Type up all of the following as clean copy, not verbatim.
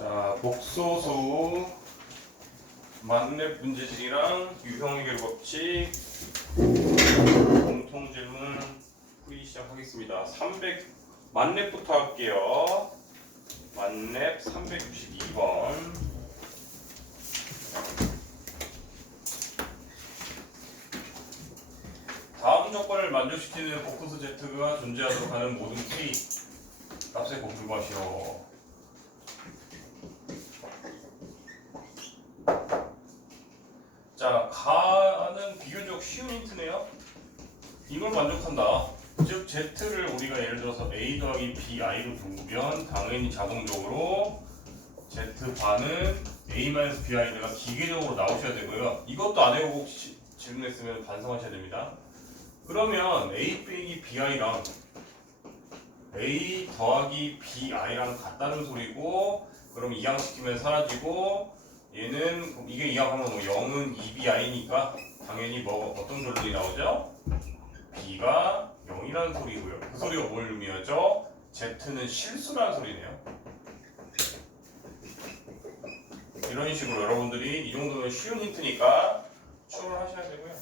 자, 복소수 만렙 문제집이랑 유형 해결 법칙 공통 질문 풀이 시작하겠습니다. 만렙부터 할게요. 만렙 362번. 다음 조건을 만족시키는 복소수 Z가 존재하도록 하는 모든 K 값의 곱을 구하시오. 자, 가는 비교적 쉬운 힌트네요. 이걸 만족한다. 즉 Z를 우리가 예를 들어서 A 더하기 BI로 두면 당연히 자동적으로 Z반은 A-BI가 기계적으로 나오셔야 되고요. 이것도 안 해보고 질문했으면 반성하셔야 됩니다. 그러면 A 빼기 BI랑 A 더하기 BI랑 같다는 소리고, 그럼 이항시키면 사라지고, 얘는 이게 이항하면 뭐 0은 2BI니까 당연히 뭐 어떤 결론이 나오죠? B가 0이라는 소리고요. 그 소리가 뭘 의미하죠? Z는 실수라는 소리네요. 이런 식으로 여러분들이 이 정도면 쉬운 힌트니까 추론을 하셔야 되고요.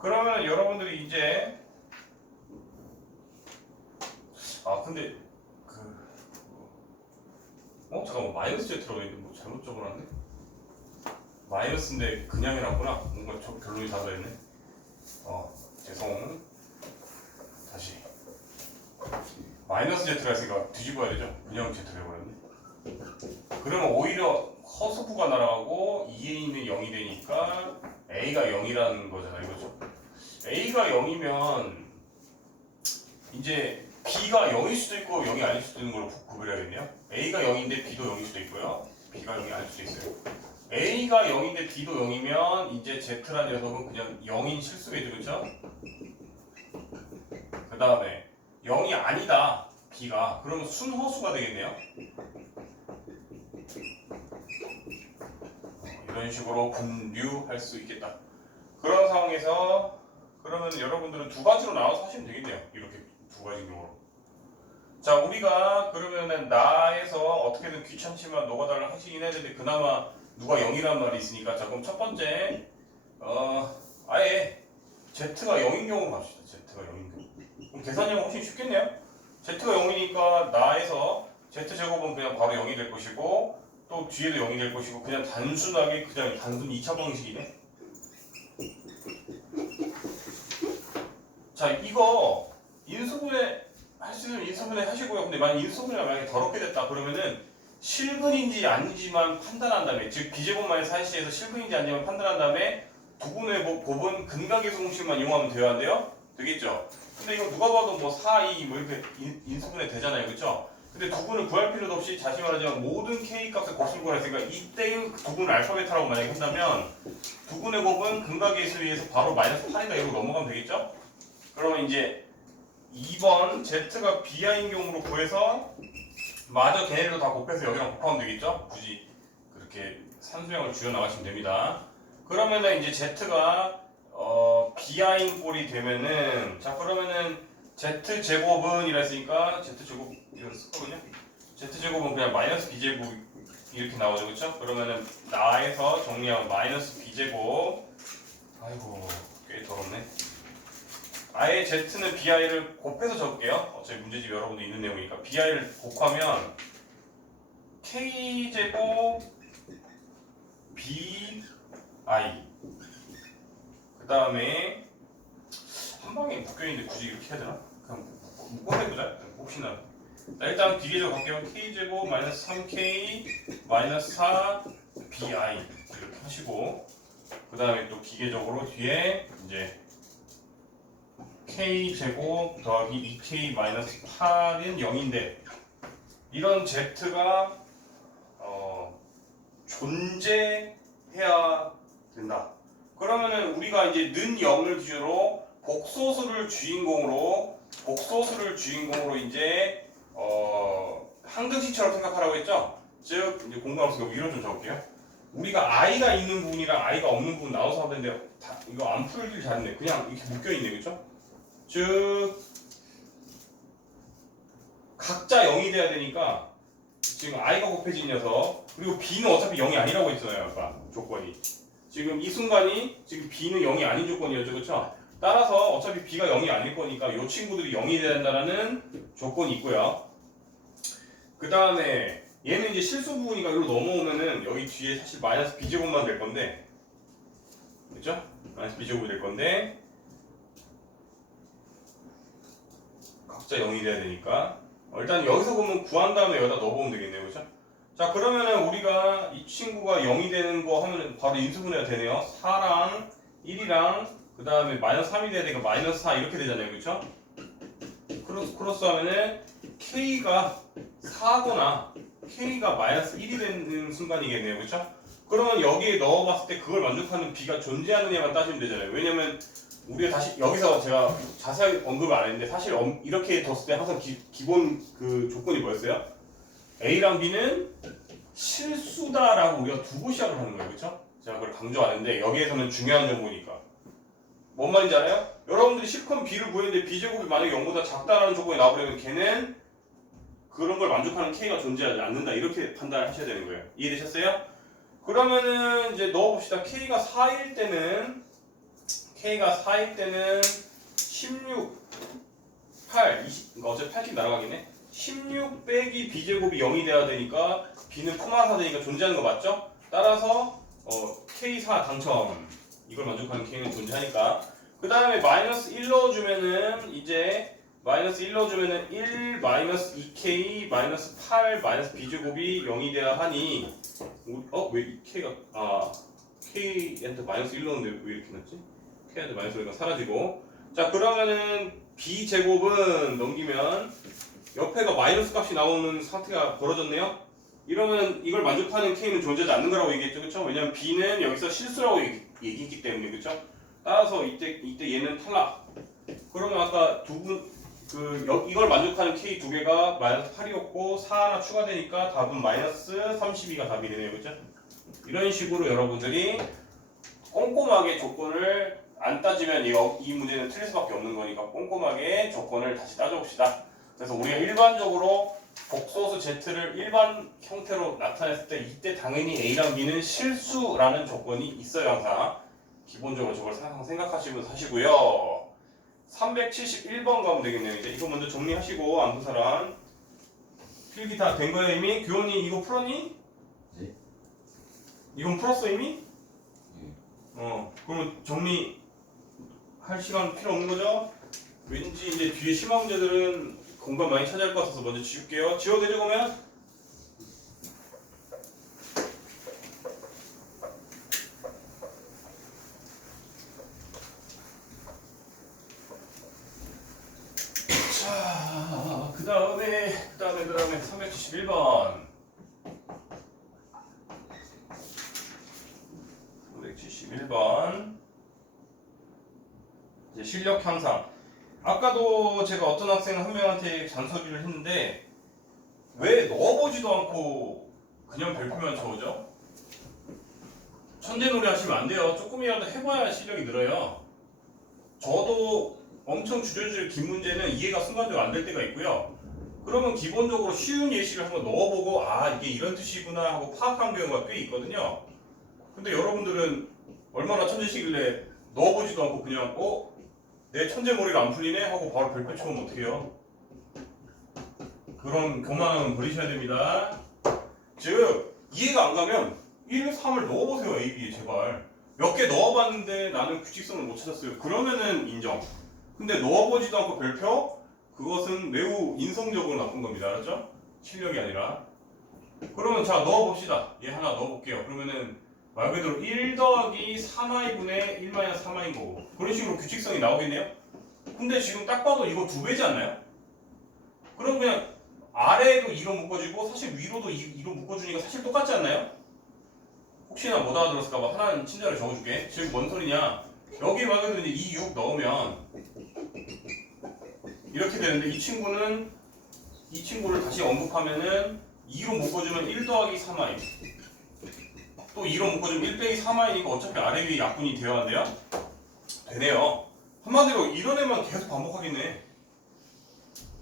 그러면 여러분들이 이제 근데 잠깐만, 마이너스 Z라고 했는데 뭐 잘못 적어놨네? 마이너스인데 그냥 해놨구나. 뭔가 저 결론이 다르네. 죄송. 다시. 마이너스 Z가 있으니까 뒤집어야 되죠? 그냥 Z를 해버렸네. 그러면 오히려 허수부가 날아가고 2에 있는 0이 되니까 A가 0이라는 거잖아요. 이거죠? A가 0이면 이제 B가 0일 수도 있고 0이 아닐 수도 있는 걸로 구별해야겠네요. A가 0인데 B도 0일 수도 있고요. B가 0이 아닐 수도 있어요. A가 0인데 B도 0이면 이제 Z라는 녀석은 그냥 0인 실수겠죠, 그렇죠? 그 다음에 0이 아니다, B가. 그러면 순허수가 되겠네요. 이런 식으로 분류할 수 있겠다. 그런 상황에서 그러면 여러분들은 두 가지로 나눠서 하시면 되겠네요. 이렇게 두 가지 경우로. 자, 우리가 그러면은 나에서 어떻게든 귀찮지만 노가다를 하시긴 해야 되는데 그나마 누가 0이란 말이 있으니까, 자, 그럼 첫 번째 아예 Z가 0인 경우로 갑시다. Z가 0인 경우. 그럼 계산하면 훨씬 쉽겠네요. Z가 0이니까 나에서 Z제곱은 그냥 바로 0이 될 것이고, 또 뒤에도 0이 될 것이고, 그냥 단순하게 그냥 단순 2차 방식이네. 자, 이거 인수분해 할 수 있으면 인수분해 하시고요. 근데 만약 인수분해가 만약에 더럽게 됐다 그러면은 실근인지 아닌지만 판단한 다음에, 즉 B제곱 마이너스 4C에서 실근인지 아닌지만 판단한 다음에 두분의 곱은 근각의 공식만 이용하면 돼야 한대요. 되겠죠? 근데 이거 누가 봐도 뭐 4, 2 뭐 이렇게 인수분해 되잖아요. 그렇죠? 근데 두분을 구할 필요도 없이 자신이 말하자면 모든 K 값의 곱수를 구하랬으니까 이때의 두분을 알파벳하라고 만약에 한다면 두분의 곱은 근각의 수에 의해서 바로 마이너스 8이다 이러고 넘어가면 되겠죠? 그러면 이제 2번 Z가 BI인 경우로 구해서 마저 걔네들도 다 곱해서 여기랑 곱하면 되겠죠? 굳이 그렇게 산수형을 줄여 나가시면 됩니다. 그러면은 이제 Z가 BI인 꼴이 되면은, 자, 그러면은 Z제곱은 이랬으니까 Z제곱 이걸 쓸 거거든요. Z제곱은 그냥 마이너스 B제곱 이렇게 나오죠, 그렇죠? 그러면은 나에서 정리하면 마이너스 B제곱. 아이고, 꽤 더럽네. 아예 Z는 BI를 곱해서 적을게요. 어차피 문제집 여러분도 있는 내용이니까. BI를 곱하면 K제곱 BI, 그 다음에 한 방에 묶여있는데 굳이 이렇게 해야 되나? 그냥 묶어내보자. 혹시나. 자, 일단 비계적 갈게요. K제곱 마이너스 3K 마이너스 4 BI 이렇게 하시고, 그 다음에 또 기계적으로 뒤에 이제 K제곱 더하기 2K 마이너스 8은 0인데 이런 Z가 존재해야 된다. 그러면은 우리가 이제 는 0을 기준으로 복소수를 주인공으로 이제 항등식처럼 생각하라고 했죠. 즉 이제 공부하면서 위로 좀 적을게요. 우리가 I가 있는 부분이랑 I가 없는 부분 나눠서 하는데 이거 안 풀길 잘했네. 그냥 이렇게 묶여있네, 그렇죠? 즉 각자 0이 돼야 되니까 지금 i가 곱해진 녀석 그리고 b는 어차피 0이 아니라고 했잖아요 아까 조건이. 지금 이 순간이 지금 b는 0이 아닌 조건이었죠 그쵸? 따라서 어차피 b가 0이 아닐 거니까 이 친구들이 0이 돼야 된다는 조건이 있고요. 그 다음에 얘는 이제 실수 부분이니까 여기로 넘어오면은 여기 뒤에 사실 마이너스 b제곱만 될 건데 그쵸? 마이너스 b제곱이 될 건데 각자 0이 돼야 되니까 일단 여기서 보면 구한 다음에 여기다 넣어보면 되겠네요 그쵸? 자 그러면은 우리가 이 친구가 0이 되는 거 하면은 바로 인수분해가 되네요. 4랑 1이랑 그 다음에 마이너스 3이 돼야 되니까 마이너스 4 이렇게 되잖아요 그쵸? 크로스 하면은 K가 4거나 K가 마이너스 1이 되는 순간이겠네요 그쵸? 그러면 여기에 넣어봤을 때 그걸 만족하는 B가 존재하느냐만 따지면 되잖아요. 왜냐면 우리가 다시 여기서 제가 자세하게 언급을 안 했는데 사실 이렇게 뒀을 때 항상 기본 그 조건이 뭐였어요? A랑 B는 실수다라고 우리가 두고 시작을 하는 거예요 그쵸? 제가 그걸 강조 안 했는데 여기에서는 중요한 정보니까 뭔 말인지 알아요? 여러분들이 실컷 B를 구했는데 B제곱이 만약에 0보다 작다라는 조건이 나오려면 걔는 그런 걸 만족하는 K가 존재하지 않는다 이렇게 판단하셔야 되는 거예요. 이해되셨어요? 그러면은 이제 넣어봅시다. K가 4일 때는 16, 8, 20, 그러니까 어차피 8씩 날아가겠네. 16 빼기 B제곱이 0이 돼야 되니까 B는 푸마사 되니까 존재하는 거 맞죠? 따라서 K4 당첨 이걸 만족하는 K는 존재하니까 그 다음에 마이너스 1 넣어주면은 이제 마이너스 1 넣어주면은 1 마이너스 2K 마이너스 8 마이너스 B제곱이 0이 돼야 하니 왜 이 K가 K한테 마이너스 1 넣었는데 왜 이렇게 났지? K한테 마이너스 1가 사라지고 자 그러면은 B제곱은 넘기면 옆에가 마이너스 값이 나오는 상태가 벌어졌네요. 이러면 이걸 만족하는 K는 존재하지 않는 거라고 얘기했죠 그쵸? 왜냐면 B는 여기서 실수라고 얘기했기 때문에 그쵸? 따라서 이때 얘는 탈락. 그러면 아까 이걸 만족하는 K 두 개가 마이너스 8이었고 4 하나 추가되니까 답은 마이너스 32가 답이 되네요 그쵸? 이런 식으로 여러분들이 꼼꼼하게 조건을 안 따지면 이 문제는 틀릴 수밖에 없는 거니까 꼼꼼하게 조건을 다시 따져봅시다. 그래서 우리가 일반적으로 복소수 Z를 일반 형태로 나타냈을 때 이때 당연히 A랑 B는 실수라는 조건이 있어요 항상. 기본적으로 저걸 항상 생각하시면서 하시고요. 371번 가면 되겠네요. 이제 이거 먼저 정리하시고 안 본 사람 필기 다 된 거예요 이미? 교원이 이거 풀었니? 네. 이건 풀었어 이미? 네. 그러면 정리할 시간 필요 없는 거죠? 왠지 이제 뒤에 심화 문제들은 공간 많이 차지할 것 같아서 먼저 지울게요. 지워도 되죠 그러면? 자, 그 다음에 371번 371번 이제 실력 향상. 아까도 제가 어떤 학생 한 명한테 잔소리를 했는데 왜 넣어보지도 않고 그냥 별표만 적어줘? 천재놀이 하시면 안 돼요. 조금이라도 해봐야 실력이 늘어요. 저도 엄청 주저주저 긴 문제는 이해가 순간적으로 안 될 때가 있고요. 그러면 기본적으로 쉬운 예시를 한번 넣어보고 이게 이런 뜻이구나 하고 파악한 경우가 꽤 있거든요. 근데 여러분들은 얼마나 천재시길래 넣어보지도 않고 그냥 내 천재머리가 안 풀리네 하고 바로 별표 쳐오면 어떡해요? 그런 교만함은 버리셔야 됩니다. 즉 이해가 안 가면 1, 3을 넣어보세요. A, B에 제발. 몇 개 넣어봤는데 나는 규칙성을 못 찾았어요. 그러면은 인정. 근데 넣어보지도 않고 별표? 그것은 매우 인성적으로 나쁜 겁니다. 알았죠? 실력이 아니라. 그러면 자 넣어봅시다. 얘 하나 넣어볼게요. 그러면은 말 그대로 1 더하기 3i분의 1 마이너스 3i인 거고 그런 식으로 규칙성이 나오겠네요? 근데 지금 딱 봐도 이거 2배지 않나요? 그럼 그냥 아래에도 2로 묶어주고 사실 위로도 2로 묶어주니까 사실 똑같지 않나요? 혹시나 못 알아들었을까봐 하나는 친절하게 적어줄게. 즉 뭔 소리냐, 여기 말 그대로 이제 2, 6 넣으면 이렇게 되는데 이 친구를 다시 언급하면은 2로 묶어주면 1 더하기 3i 또 2로 묶어주면 1 빼기 3i니까 어차피 아래 위에 약분이 되어야 돼요? 되네요. 한마디로 이런 애만 계속 반복하겠네.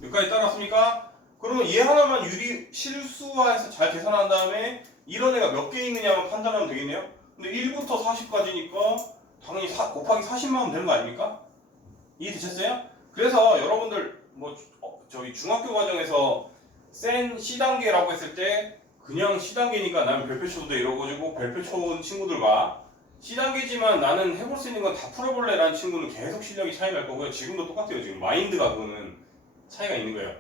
여기까지 따라왔습니까? 그러면 얘 하나만 유리 실수화해서 잘 계산한 다음에 이런 애가 몇 개 있느냐만 판단하면 되겠네요. 근데 1부터 40까지니까 당연히 곱하기 40만 하면 되는 거 아닙니까? 이해되셨어요? 그래서 여러분들 뭐 저희 중학교 과정에서 센 C단계라고 했을 때 그냥 C단계니까 나는 별표 쳐도 돼 이러가지고 별표 쳐온 친구들과 C단계지만 나는 해볼 수 있는 건 다 풀어볼래 라는 친구는 계속 실력이 차이 날 거고요. 지금도 똑같아요. 지금 마인드가 그거는 차이가 있는 거예요.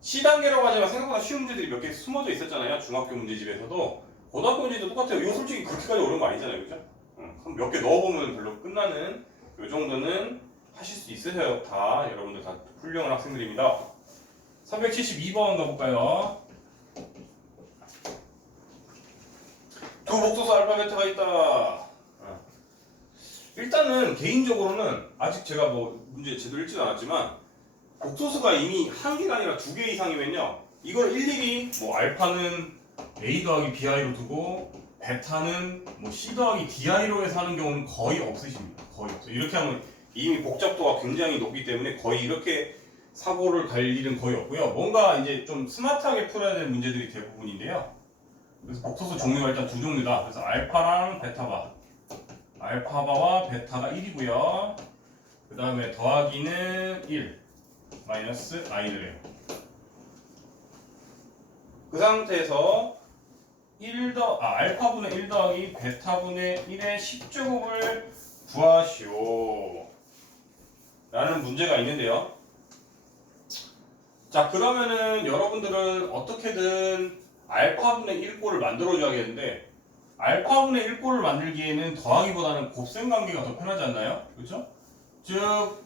C단계라고 하지만 생각보다 쉬운 문제들이 몇 개 숨어져 있었잖아요. 중학교 문제집에서도. 고등학교 문제도 똑같아요. 이거 솔직히 그렇게까지 어려운 거 아니잖아요. 그죠? 그럼 몇 개 넣어보면 별로 끝나는 요 정도는 하실 수 있으세요. 다 여러분들 다 훌륭한 학생들입니다. 372번 가볼까요? 두 복소수 알파 베타가 있다. 일단은 개인적으로는 아직 제가 뭐 문제 제대로 읽지도 않았지만 복소수가 이미 한 개가 아니라 두 개 이상이면요 이걸 일일이 뭐 알파는 A 더하기 BI로 두고 베타는 뭐 C 더하기 DI로 해서 하는 경우는 거의 없으십니다. 거의 없어요. 이렇게 하면 이미 복잡도가 굉장히 높기 때문에 거의 이렇게 사고를 갈 일은 거의 없고요. 뭔가 이제 좀 스마트하게 풀어야 되는 문제들이 대부분인데요. 그래서 복소수 종류가 일단 두 종류다. 그래서 알파랑 베타바. 알파바와 베타가 1이고요. 그 다음에 더하기는 1 마이너스 i래요. 그 상태에서 알파분의 1 더하기 베타분의 1의 10제곱을 구하시오 라는 문제가 있는데요. 자, 그러면은 여러분들은 어떻게든 알파분의 1꼴을 만들어줘야겠는데 알파분의 1꼴을 만들기에는 더하기보다는 곱셈 관계가 더 편하지 않나요? 그렇죠? 즉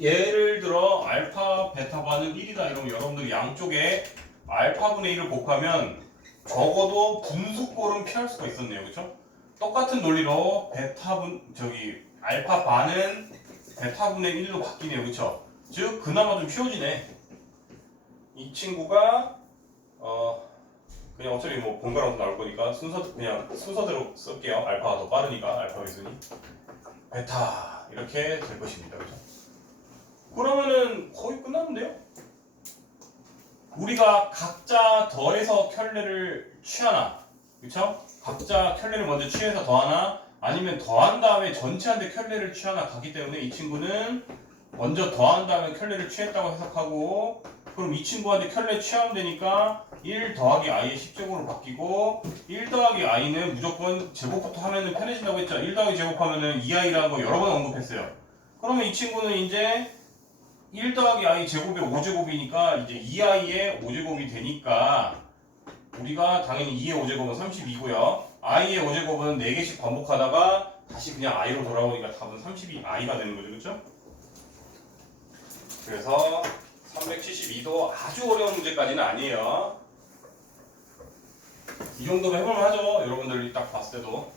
예를 들어 알파 베타바는 1이다 이러면 여러분들이 양쪽에 알파분의 1을 곱하면 적어도 분수꼴은 피할 수가 있었네요. 그렇죠? 똑같은 논리로 알파 반은 베타분의 1로 바뀌네요. 그렇죠? 즉 그나마 좀 쉬워지네. 이 친구가 그냥 어차피 뭐 번갈아서 나올 거니까 그냥 순서대로 쓸게요. 알파가 더 빠르니까 알파 배순이 베타 이렇게 될 것입니다. 그렇죠? 그러면은 거의 끝났는데요? 우리가 각자 더해서 켤레를 취하나, 그렇죠? 각자 켤레를 먼저 취해서 더하나, 아니면 더한 다음에 전체한테 켤레를 취하나 가기 때문에 이 친구는 먼저 더한 다음에 켤레를 취했다고 해석하고, 그럼 이 친구한테 켤레 취하면 되니까 1 더하기 i의 10제곱으로 바뀌고 1 더하기 i는 무조건 제곱부터 하면은 편해진다고 했죠. 1 더하기 제곱하면은 2i라는 거 여러 번 언급했어요. 그러면 이 친구는 이제 1 더하기 i 제곱의 5제곱이니까 이제 2i의 5제곱이 되니까 우리가 당연히 2의 5제곱은 32고요. i의 5제곱은 4개씩 반복하다가 다시 그냥 i로 돌아오니까 답은 32i가 되는 거죠. 그렇죠? 그래서 372도 아주 어려운 문제까지는 아니에요. 이 정도면 해볼만 하죠. 여러분들이 딱 봤을 때도.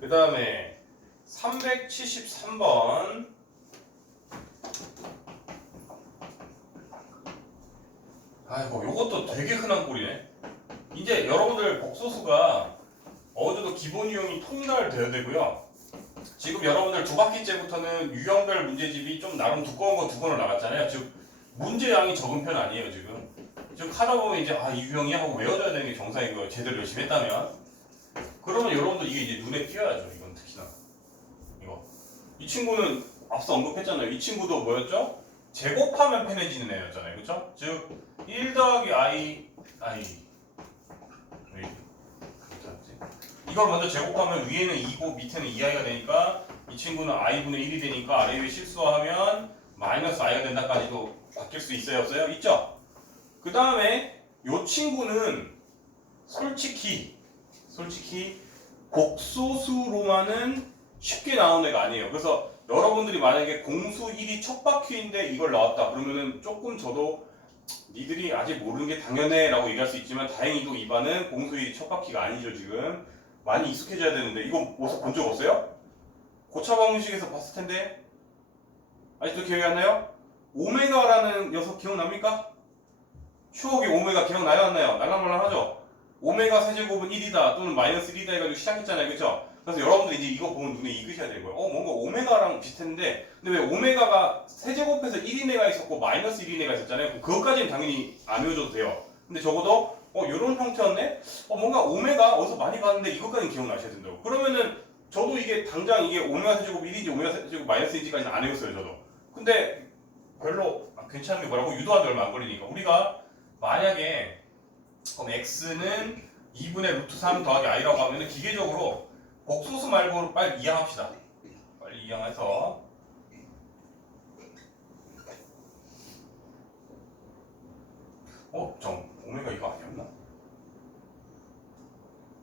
그 다음에 373번 아이고 요것도 되게 흔한 꼴이네. 이제 여러분들 복소수가 어느 정도 기본 유형이 통달되어야 되고요. 지금 여러분들 두 학기째부터는 유형별 문제집이 좀 나름 두꺼운 거 두 권을 나갔잖아요. 즉 문제량이 적은 편 아니에요 지금. 즉 하다 보면 이제 이 유형이야 하고 외워져야 되는 게 정상이고요. 제대로 열심히 했다면. 그러면 여러분들 이게 이제 눈에 띄어야죠. 이건 특히나. 이 친구는 앞서 언급했잖아요. 이 친구도 뭐였죠? 제곱하면 편해지는 애였잖아요. 그렇죠? 즉 1 더하기 i 이걸 먼저 제곱하면 위에는 2고 밑에는 2i가 되니까 이 친구는 i분의 1이 되니까 아래 위에 실수하면 마이너스 i가 된다까지도 바뀔 수 있어요? 없어요? 있죠? 그 다음에 이 친구는 솔직히 복소수로만은 쉽게 나오는 애가 아니에요. 그래서 여러분들이 만약에 공수 1이 첫 바퀴인데 이걸 나왔다 그러면은 조금 저도 니들이 아직 모르는 게 당연해 라고 얘기할 수 있지만 다행히도 이 반은 공수 1이 첫 바퀴가 아니죠. 지금 많이 익숙해져야 되는데 이거 모습 본 적 없어요? 고차 방식에서 봤을 텐데 아직도 기억이 안 나요? 오메가라는 녀석 기억납니까? 추억의 오메가 기억나요 안 나요? 날랑말랑하죠? 오메가 세제곱은 1이다 또는 마이너스 1이다 해가지고 시작했잖아요. 그쵸? 그래서 여러분들이 이제 이거 보면 눈에 익으셔야 되는 거예요. 뭔가 오메가랑 비슷했는데 근데 왜 오메가가 세제곱해서 1인회가 있었고 마이너스 1인회가 있었잖아요. 그것까지는 당연히 안 외워줘도 돼요. 근데 적어도 이런 형태였네? 뭔가 오메가 어디서 많이 봤는데 이것까지는 기억나셔야 된다고. 그러면은 저도 이게 당장 이게 오메가 세제곱 1인지 오메가 세제곱 마이너스 1인지까지는 안 외웠어요 저도. 근데 별로 괜찮은 게 뭐라고? 유도하는데 얼마 안 걸리니까 우리가 만약에 그럼 x는 2분의 루트 3 더하기 i라고 하면은 기계적으로 복소수 말고 빨리 이항합시다. 빨리 이항해서 오메가 이거 아니었나?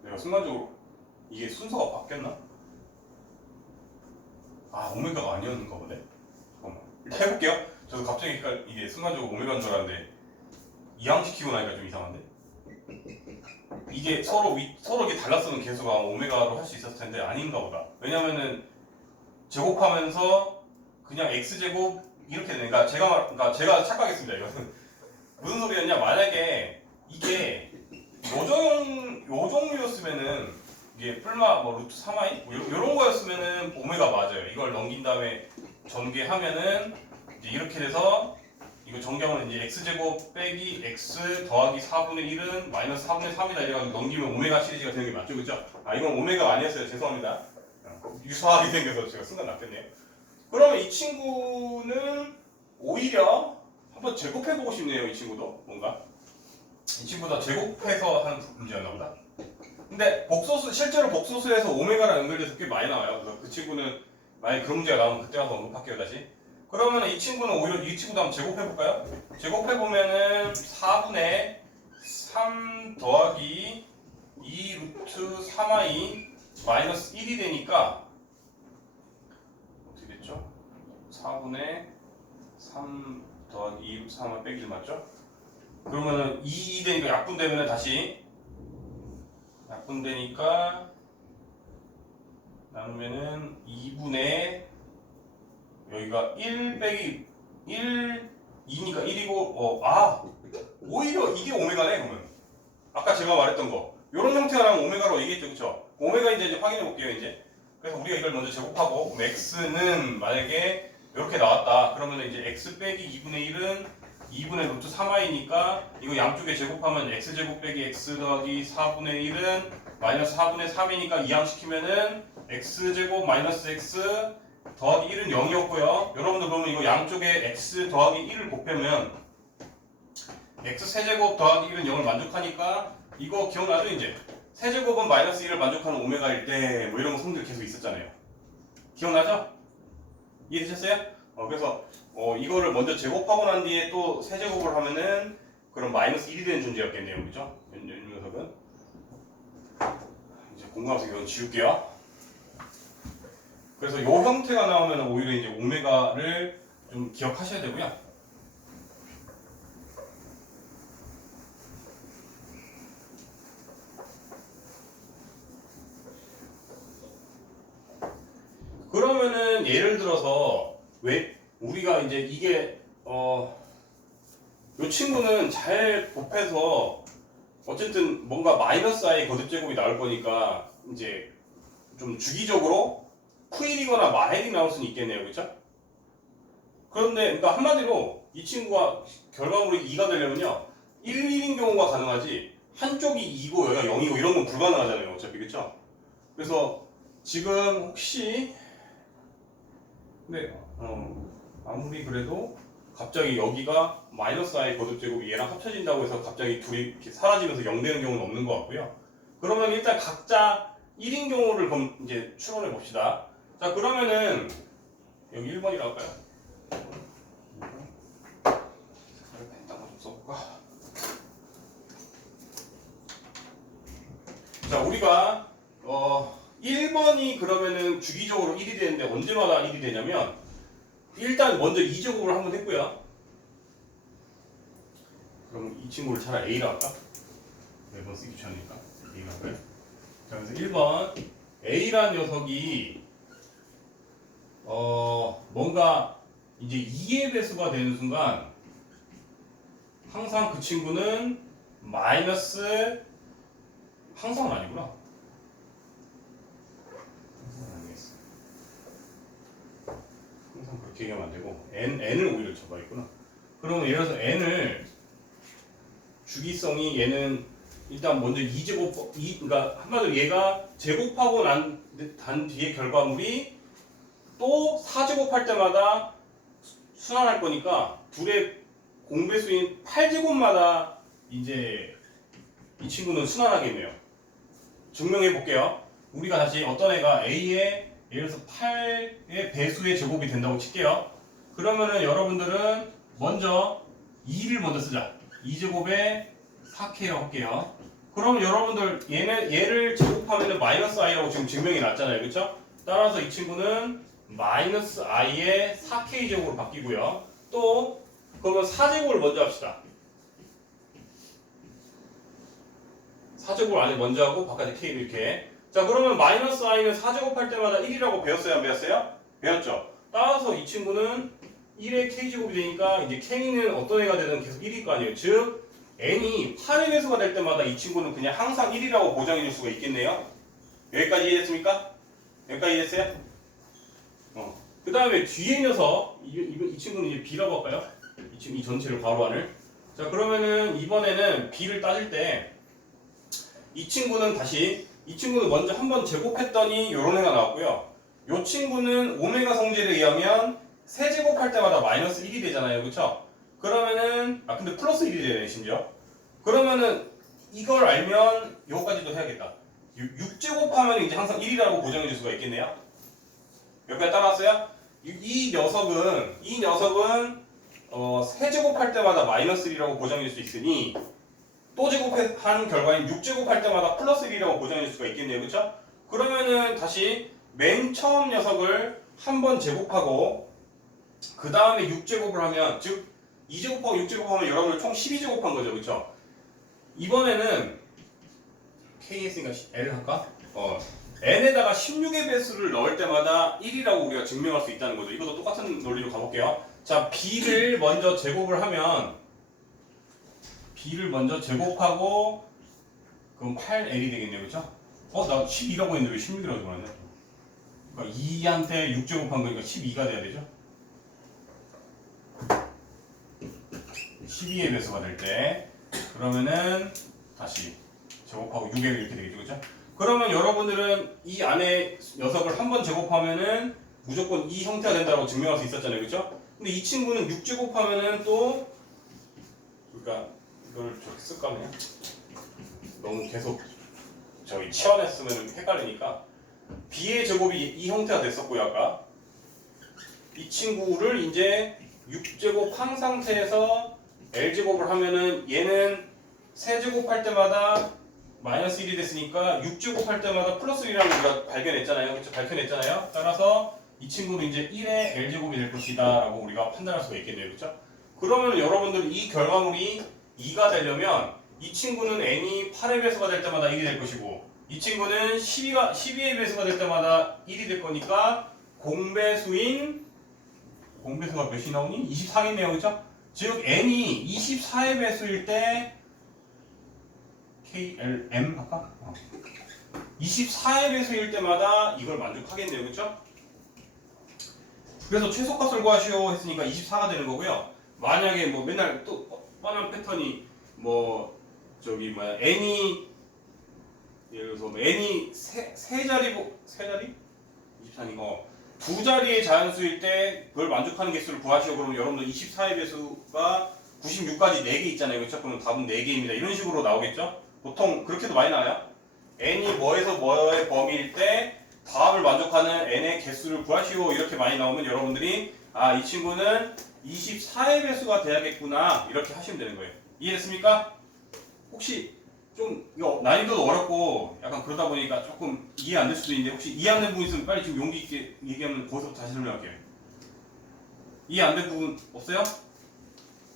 내가 순간적으로 이게 순서가 바뀌었나? 오메가가 아니었는가 보네. 잠깐만 일단 해볼게요. 저도 갑자기 이게 순간적으로 오메가인 줄 알았는데 이항시키고 나니까 좀 이상한데? 이게 서로 이게 달라 쓰는 개수가 오메가로 할 수 있었을 텐데 아닌가 보다. 왜냐면은 제곱하면서 그냥 x제곱 이렇게 되니까 제가 착각했습니다. 이거는 무슨 소리였냐? 만약에 이게 요 종류였으면은 이게 뿔마 루트 3i 이런 거였으면은 오메가 맞아요. 이걸 넘긴 다음에 전개하면은 이제 이렇게 돼서 이거 정경은 이제 x제곱 빼기 x 더하기 4분의 1은 마이너스 4분의 3이다 이래가지고 넘기면 오메가 시리즈가 되는 게 맞죠, 그죠? 이건 오메가가 아니었어요. 죄송합니다. 유사하게 생겨서 제가 순간 낚였네요. 그러면 이 친구는 오히려 한번 제곱해보고 싶네요. 이 친구도 뭔가 이 친구도 제곱해서 하는 문제였나 보다. 근데 실제로 복소수에서 오메가랑 연결돼서 꽤 많이 나와요. 그래서 그 친구는 만약에 그런 문제가 나오면 그때 와서 언급할게요 다시. 그러면 이 친구는 오히려 이 친구도 한번 제곱해볼까요? 제곱해보면은 4분의 3 더하기 2 루트 3i 마이너스 1이 되니까 어떻게 됐죠? 4분의 3 더하기 2 루트 3i 빼기 1 맞죠? 그러면은 2 되니까 약분되면은 다시 약분되니까 나누면은 2분의 여기가 1 빼기 1 2니까 1이고 오히려 이게 오메가네. 그러면 아까 제가 말했던 거 이런 형태가 나면 오메가로 얘기했죠, 그쵸? 오메가 이제 확인해 볼게요. 이제 그래서 우리가 이걸 먼저 제곱하고 x는 만약에 이렇게 나왔다 그러면 이제 x 빼기 2분의 1은 2분의 루트 3i니까 이거 양쪽에 제곱하면 x제곱 빼기 x 더하기 4분의 1은 마이너스 4분의 3이니까 이항시키면은 x제곱 마이너스 x 더하기 1은 0이었고요. 여러분들 보면 이거 양쪽에 x 더하기 1을 곱하면 x 세제곱 더하기 1은 0을 만족하니까 이거 기억나죠? 이제 세제곱은 마이너스 1을 만족하는 오메가일 때 뭐 이런 성들 계속 있었잖아요. 기억나죠? 이해되셨어요? 그래서 이거를 먼저 제곱하고 난 뒤에 또 세제곱을 하면은 그럼 마이너스 1이 되는 존재였겠네요. 그죠? 이 녀석은 이제 공감해서 이건 지울게요. 그래서 이 형태가 나오면 오히려 이제 오메가를 좀 기억하셔야 되고요. 그러면은 예를 들어서 왜 우리가 이제 이게 이 친구는 잘 곱해서 어쨌든 뭔가 마이너스 i 거듭제곱이 나올 거니까 이제 좀 주기적으로 푸일이거나 마헬이 나올 수는 있겠네요. 그렇죠? 그런데 그러니까 한마디로 이 친구가 결과물이 2가 되려면요 1인 경우가 가능하지 한쪽이 2고 여기가 0이고 이런 건 불가능하잖아요. 어차피 그렇죠? 그래서 지금 혹시 아무리 그래도 갑자기 여기가 마이너스 i 거듭제곱이 얘랑 합쳐진다고 해서 갑자기 둘이 이렇게 사라지면서 0 되는 경우는 없는 것 같고요. 그러면 일단 각자 1인 경우를 이제 추론해 봅시다. 자, 그러면은 여기 1번이라고 할까요? 일단 좀 써볼까? 자, 우리가 1번이 그러면은 주기적으로 1이 되는데 언제마다 1이 되냐면 일단 먼저 2제곱을 한번 했고요. 그럼 이 친구를 차라리 A라 할까? 매번 쓰기 귀찮으니까 A라 할까요? 자, 그래서 1번 A라는 녀석이 뭔가 이제 2의 배수가 되는 순간 항상 그 친구는 마이너스 항상은 아니구나. 그렇게 얘기하면 안 되고 n을 오히려 적어야겠구나. 그러면 예를 들어서 n을 주기성이 얘는 일단 먼저 2제곱 그러니까 한마디로 얘가 제곱하고 단 뒤에 결과물이 또 4제곱할 때마다 순환할 거니까 둘의 공배수인 8제곱마다 이제 이 친구는 순환하겠네요. 증명해 볼게요. 우리가 다시 어떤 애가 A의 예를 들어서 8의 배수의 제곱이 된다고 칠게요. 그러면은 여러분들은 먼저 2를 먼저 쓰자. 2제곱에 4K라고 할게요. 그럼 여러분들 얘를 제곱하면은 마이너스 i라고 지금 증명이 났잖아요. 그렇죠? 따라서 이 친구는 마이너스 i의 4K 제곱으로 바뀌고요. 또 그러면 4제곱을 먼저 합시다. 4제곱을 안에 먼저 하고 바깥에 K를 이렇게. 자 그러면 마이너스 i는 4제곱 할 때마다 1이라고 배웠어요? 안 배웠어요? 배웠죠. 따라서 이 친구는 1의 K제곱이 되니까 이제 K는 어떤 애가 되든 계속 1일 거 아니에요. 즉 n이 8의 배수가 될 때마다 이 친구는 그냥 항상 1이라고 보정해 줄 수가 있겠네요. 여기까지 이해됐습니까? 여기까지 이해됐어요? 그 다음에 뒤에 녀석 이 친구는 이제 B라고 할까요? 이 전체를 괄호안을. 자 그러면은 이번에는 B를 따질 때 이 친구는 먼저 한번 제곱했더니 요런 애가 나왔고요. 요 친구는 오메가 성질에 의하면 세제곱할 때마다 마이너스 1이 되잖아요. 그렇죠? 그러면은 근데 플러스 1이 되네 심지어. 그러면은 이걸 알면 요거까지도 해야겠다. 6제곱하면 이제 항상 1이라고 보정해 줄 수가 있겠네요. 여기까지 따라왔어요? 이 녀석은 세제곱할 때마다 마이너스 1이라고 보정해 줄 수 있으니 또 제곱한 결과인 6제곱할 때마다 플러스 1이라고 보정해 줄 수가 있겠네요. 그렇죠? 그러면은 다시 맨 처음 녀석을 한번 제곱하고 그 다음에 6제곱을 하면 즉 2제곱하고 6제곱하면 여러분들 총 12제곱한 거죠. 그렇죠? 이번에는 K 했으니까 L 할까? n에다가 16의 배수를 넣을 때마다 1이라고 우리가 증명할 수 있다는 거죠. 이것도 똑같은 논리로 가볼게요. 자, B를 먼저 제곱을 하면 B를 먼저 제곱하고 그럼 8L이 되겠네요. 그렇죠? 나 12라고 했는데 왜 16이라고 적어놨냐? 그러니까 2한테 6제곱한 거니까 12가 돼야 되죠? 12의 배수가 될 때 그러면은 다시 제곱하고 6에 이렇게 되겠죠. 그렇죠? 그러면 여러분들은 이 안에 녀석을 한번 제곱하면은 무조건 이 형태가 된다고 증명할 수 있었잖아요. 그렇죠? 근데 이 친구는 6제곱하면은 또 그러니까 이걸 저렇게 쓸까 그냥? 너무 계속 저기 치환했으면 헷갈리니까 B의 제곱이 이 형태가 됐었고요. 아까 이 친구를 이제 6제곱 한 상태에서 L제곱을 하면은 얘는 세제곱할 때마다 마이너스 1이 됐으니까 6제곱 할 때마다 플러스 1이라고 우리가 발견했잖아요. 그렇죠? 밝혀냈잖아요. 따라서 이 친구는 이제 1의 L제곱이 될 것이다 라고 우리가 판단할 수가 있겠네요. 그렇죠? 그러면 여러분들 이 결과물이 2가 되려면 이 친구는 n이 8의 배수가 될 때마다 1이 될 것이고 이 친구는 12의 배수가 될 때마다 1이 될 거니까 공배수가 몇이 나오니? 24겠네요. 그렇죠? 즉 n이 24의 배수일 때 KLM 할까? 24의 배수일 때마다 이걸 만족하겠네요. 그렇죠? 그래서 최소값을 구하시오 했으니까 24가 되는 거고요. 만약에 뭐 맨날 또 뻔한 패턴이 n이 예를 들어서 n이 세 자리 24니까 두 자리의 자연수일 때 그걸 만족하는 개수를 구하시오. 그러면 여러분들 24의 배수가 96까지 4개 있잖아요. 그렇죠? 그럼 답은 4개입니다. 이런 식으로 나오겠죠? 보통 그렇게도 많이 나와요. n이 뭐에서 뭐의 범위일 때 다음을 만족하는 n의 개수를 구하시오. 이렇게 많이 나오면 여러분들이 이 친구는 24의 배수가 돼야겠구나 이렇게 하시면 되는 거예요. 이해됐습니까? 혹시 좀 이거 난이도도 어렵고 약간 그러다 보니까 조금 이해 안 될 수도 있는데 혹시 이해 안 된 부분 있으면 빨리 지금 용기 있게 얘기하면 거기서부터 다시 설명할게요. 이해 안 된 부분 없어요?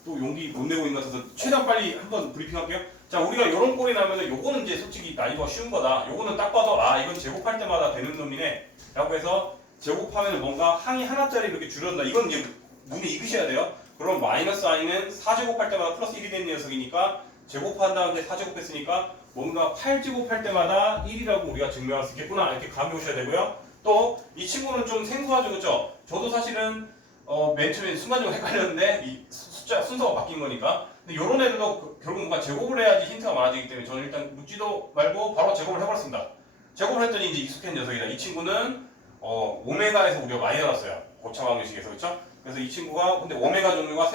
또 용기 못 내고 있는 것 같아서 최대한 빨리 한번 브리핑할게요. 자, 우리가 이런 꼴이 나면은 요거는 이제 솔직히 난이도가 쉬운 거다. 요거는 딱 봐도 이건 제곱할 때마다 되는 놈이네 라고 해서 제곱하면 뭔가 항이 하나짜리 이렇게 줄여준다. 이건 이제 눈에 익으셔야 돼요. 그럼 마이너스 i는 4제곱할 때마다 플러스 1이 되는 녀석이니까 제곱한 다음에 4제곱했으니까 뭔가 8제곱할 때마다 1이라고 우리가 증명할 수 있겠구나 이렇게 감이 오셔야 되고요. 또 이 친구는 좀 생소하죠. 그렇죠? 저도 사실은 맨 처음에 순간적으로 헷갈렸는데 이 숫자 순서가 바뀐 거니까. 근데 이런 애들도 결국 뭔가 제곱을 해야지 힌트가 많아지기 때문에 저는 일단 묻지도 말고 바로 제곱을 해버렸습니다. 제곱을 했더니 이제 익숙한 녀석이다. 이 친구는 오메가에서 우리가 많이 나왔어요. 고차 방정식에서 그렇죠? 그래서 이 친구가 근데 오메가 종류가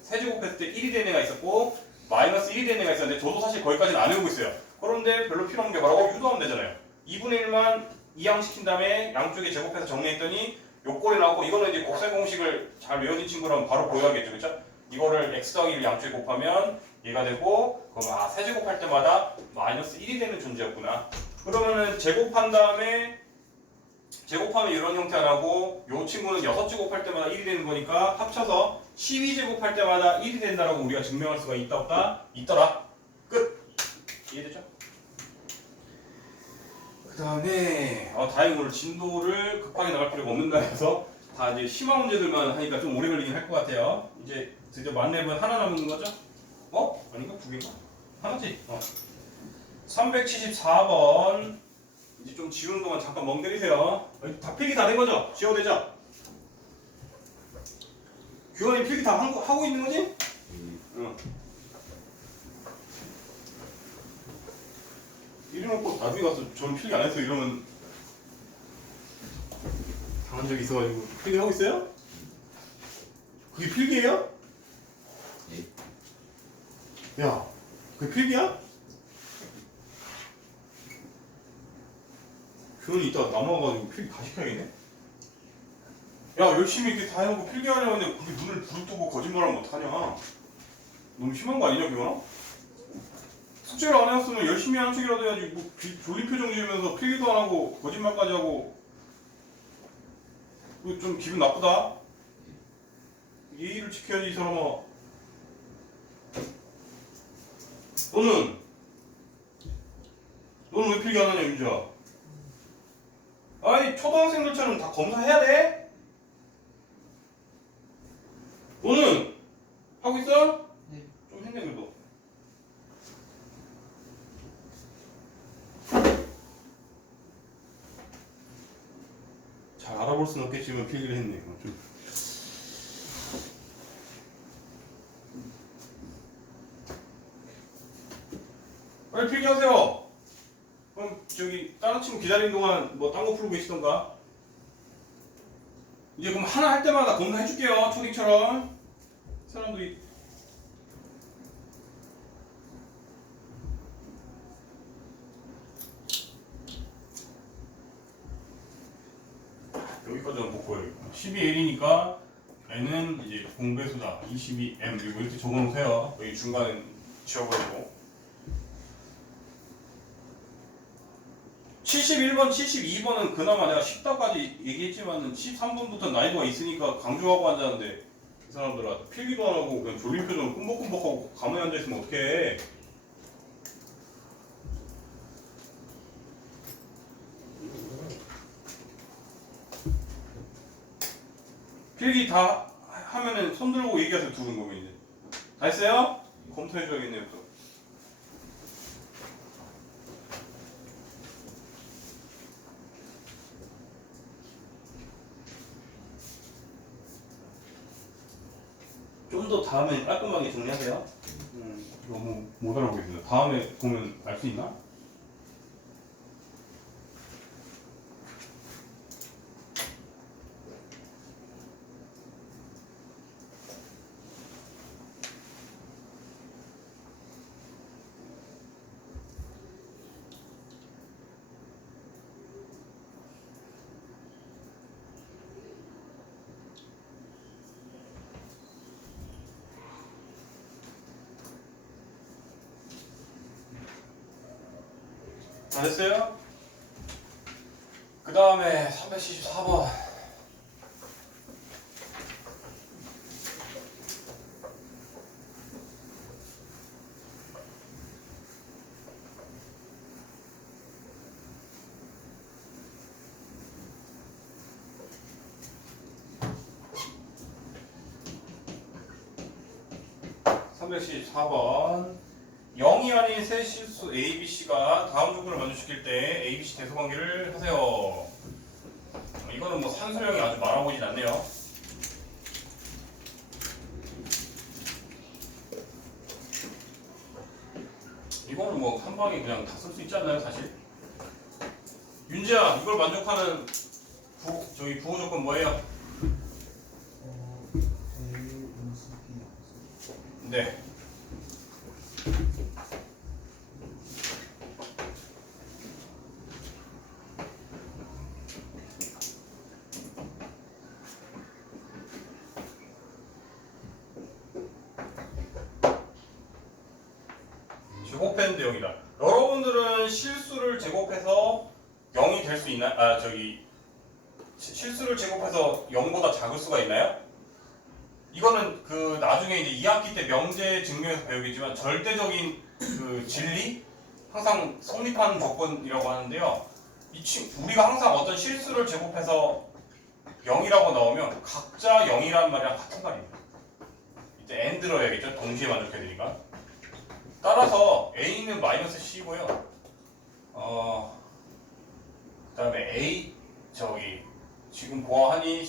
세제곱했을 때 1이 되는 애가 있었고 마이너스 1이 되는 애가 있었는데 저도 사실 거기까지는 안 외우고 있어요. 그런데 별로 필요 없는 게 바로 유도하면 되잖아요. 2분의 1만 이항시킨 다음에 양쪽에 제곱해서 정리했더니 요꼴이 나오고 이거는 이제 곱셈 공식을 잘 외워진 친구라면 바로 보여야겠죠. 그렇죠? 이거를 x 더하기 1 양쪽에 곱하면 얘가 되고 그럼 세제곱할 때마다 마이너스 1이 되는 존재였구나. 그러면은 제곱한 다음에 제곱하면 이런 형태 안 하고 요 친구는 6제곱할 때마다 1이 되는 거니까 합쳐서 12제곱할 때마다 1이 된다라고 우리가 증명할 수가 있다 없다? 있더라. 끝! 이해되죠? 그 다음에 다행히 오늘 진도를 급하게 나갈 필요가 없는다 해서 다 이제 심화 문제들만 하니까 좀 오래 걸리긴 할 것 같아요. 이제 드디어 만렙은 하나 남은 거죠? 아닌가? 두 개인가? 하나지? 374번 이제 좀 지우는 동안 잠깐 멍때리세요. 다 필기 다 된 거죠? 지워도 되죠? 규현이 필기 다 하고 있는 거지? 응. 이래놓고 나중에 가서 저는 필기 안 했어 이러면 당한 적이 있어가지고 필기 하고 있어요? 그게 필기예요? 야, 그게 필기야? 규현이 이따가 남아가지고 필기 다 시켜야겠네. 야, 열심히 이렇게 다 해놓고 필기하려고 하는데 그게 눈을 부릅뜨고 거짓말하면 어떡하냐. 너무 심한 거 아니냐 규현아? 숙제를 안 해왔으면 열심히 하는 척이라도 해야지. 뭐 졸린 표정 지으면서 필기도 안 하고 거짓말까지 하고 이거 좀 기분 나쁘다. 예의를 지켜야지 이 사람아. 너는 왜 필기 안 하냐 윤주야? 아니 초등학생들처럼 다 검사해야 돼? 너는 하고 있어? 네. 좀 했네 그래도. 잘 알아볼 수는 없겠지만 필기를 했네. 좀. 빨리 필기하세요. 그럼 저기 다른 친구 기다리는 동안 뭐 딴 거 풀고 계시던가. 이제 그럼 하나 할 때마다 검사해줄게요. 초딩처럼. 사람들이 여기까지는 못 보여요. 12L이니까 N은 이제 공배수다. 22M 그리고 이렇게 적어놓으세요. 여기 중간에 지워버리고 71번, 72번은 그나마 내가 10답까지 얘기했지만 13번부터 난이도가 있으니까 강조하고 앉았는데 이 사람들아 필기도 안 하고 그냥 졸린 표정으로 끔벅끔벅하고 가만히 앉아있으면 어떡해. 필기 다 하면은 손 들고 얘기하세요. 두분 거면 이제 다 했어요? 검토해줘야겠네요 또. 좀 더 다음에 깔끔하게 정리하세요. 너무 못 알아보겠습니다. 다음에 보면 알 수 있나? 다 됐어요? 그 다음에 374번 (374번) 0이 아닌 세 실수 A, B, C가 다음 조건을 만족시킬 때 A, B, C 대소관계를 하세요. 이거는 뭐 산수령이 아주 많아 보이진 않네요. 이거는 뭐 한 방에 그냥 다 쓸 수 있지 않나요, 사실? 윤재야, 이걸 만족하는 부호 조건 뭐예요? 네. 제곱했는데 0이다. 여러분들은 실수를 제곱해서 0이 될 수 있나? 실수를 제곱해서 0보다 작을 수가 있나요? 이거는 그 나중에 이제 2학기 때 명제 증명에서 배우겠지만 절대적인 그 진리 항상 성립하는 조건이라고 하는데요. 우리가 항상 어떤 실수를 제곱해서 0이라고 나오면 각자 0이라는 말이랑 같은 말입니다. 이때 and 들어야겠죠? 동시에 만족해야 되니까. 따라서 a는 마이너스 c고요. 그 다음에 지금 보아하니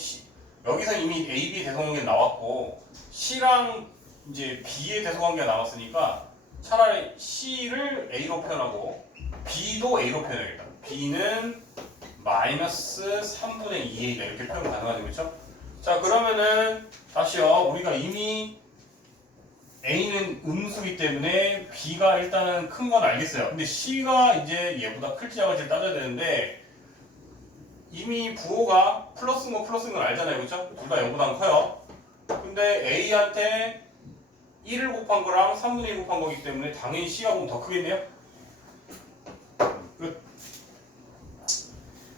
여기서 이미 A, B 대소관계 나왔고 C랑 이제 B의 대소관계가 나왔으니까 차라리 C를 A로 표현하고 B도 A로 표현해야겠다. B는 마이너스 3분의 2A다 이렇게 표현 가능하죠, 그렇죠? 자, 그러면은 다시요. 우리가 이미 A는 음수이기 때문에 B가 일단은 큰 건 알겠어요. 근데 C가 이제 얘보다 클지 작을지 따져야 되는데 이미 부호가 플러스인 건 알잖아요, 그렇죠? 둘 다 0보다는 커요. 근데 A한테 1을 곱한 거랑 3분의 1 곱한 거기 때문에 당연히 C가 보면 더 크겠네요. 끝.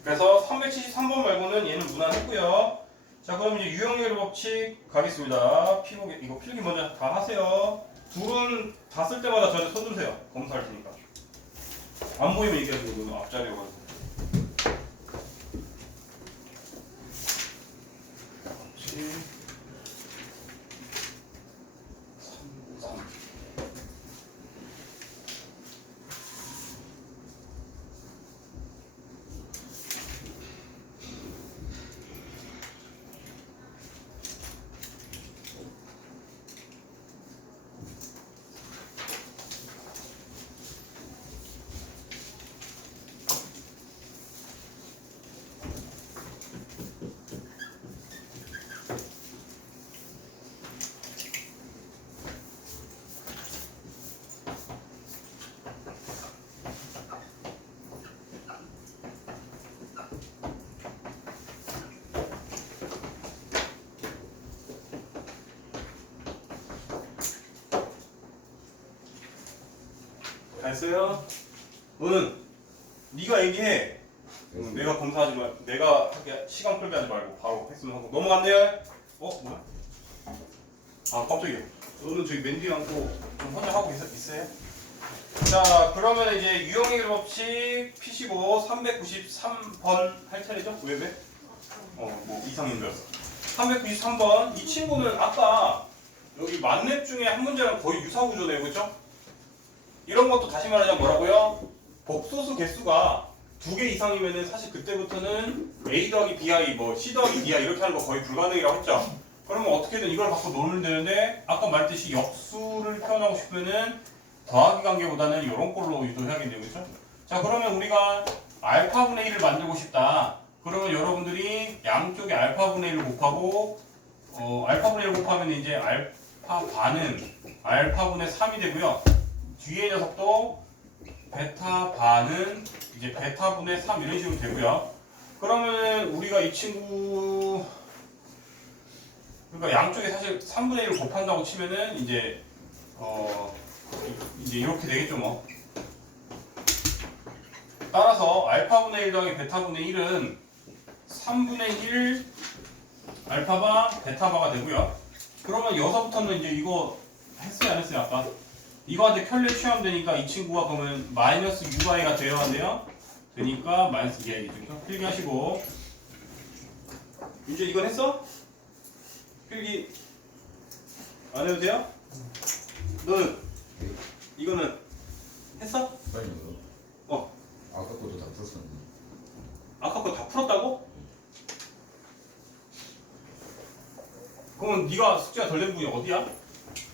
그래서 373번 말고는 얘는 무난했고요. 자, 그럼 이제 유형열 법칙 가겠습니다. 이거 필기 먼저 다 하세요. 둘은 다 쓸 때마다 저한테 써주세요. 검사할 테니까. 안 보이면 얘기하시고 앞자리여가지고. 됐어요? 너는 네가 얘기해. 내가 검사하지 말, 내가 하게 시간 끌게 하지 말고 바로 했으면 하고 넘어갔네요. 뭐야? 아 깜짝이야. 너는 저기 맨 뒤에 앉고 좀 혼자 하고 있어요? 자, 그러면 이제 유형의 법칙 P15 393번 할 차례죠? 왜? 뭐 이상인 줄 알았어. 393번. 이 친구는 아까 여기 만렙 중에 한 문제랑 거의 유사구조네요, 그렇죠? 이런 것도 다시 말하자면 뭐라고요? 복소수 개수가 2개 이상이면은 사실 그때부터는 A 더하기 BI, 뭐 C 더하기 DI 이렇게 하는 거 거의 불가능이라고 했죠? 그러면 어떻게든 이걸 갖고 놀면 되는데 아까 말했듯이 역수를 표현하고 싶으면은 더하기 관계보다는 이런 꼴로 유도해야겠네요, 그렇죠? 자, 그러면 우리가 알파분의 1을 만들고 싶다. 그러면 여러분들이 양쪽에 알파분의 1을 곱하고 알파분의 1을 곱하면 이제 알파 반은 알파분의 3이 되고요. 뒤에 녀석도 베타 반은 이제 베타분의 3 이런 식으로 되고요. 그러면 우리가 이 친구 그러니까 양쪽에 사실 3분의 1을 곱한다고 치면은 이제 이제 이렇게 되겠죠, 뭐. 따라서 알파분의 1 더하기 베타분의 1은 3분의 1 알파바 베타바가 되고요. 그러면 여기서부터는 이제 이거 했어요, 안 했어요, 아까? 이거한테 편례 취하면 되니까 이 친구가 그러면 마이너스 UI가 되어야 한대요. 되니까 마이너스 2i겠죠. 필기하시고. 이제 이건 했어? 필기 안 해도 돼요? 너는? 이거는 했어? 아니요. 아까 것도 다 풀었었는데. 아까 거 다 풀었다고? 그러면 네가 숙제가 덜 된 부분이 어디야?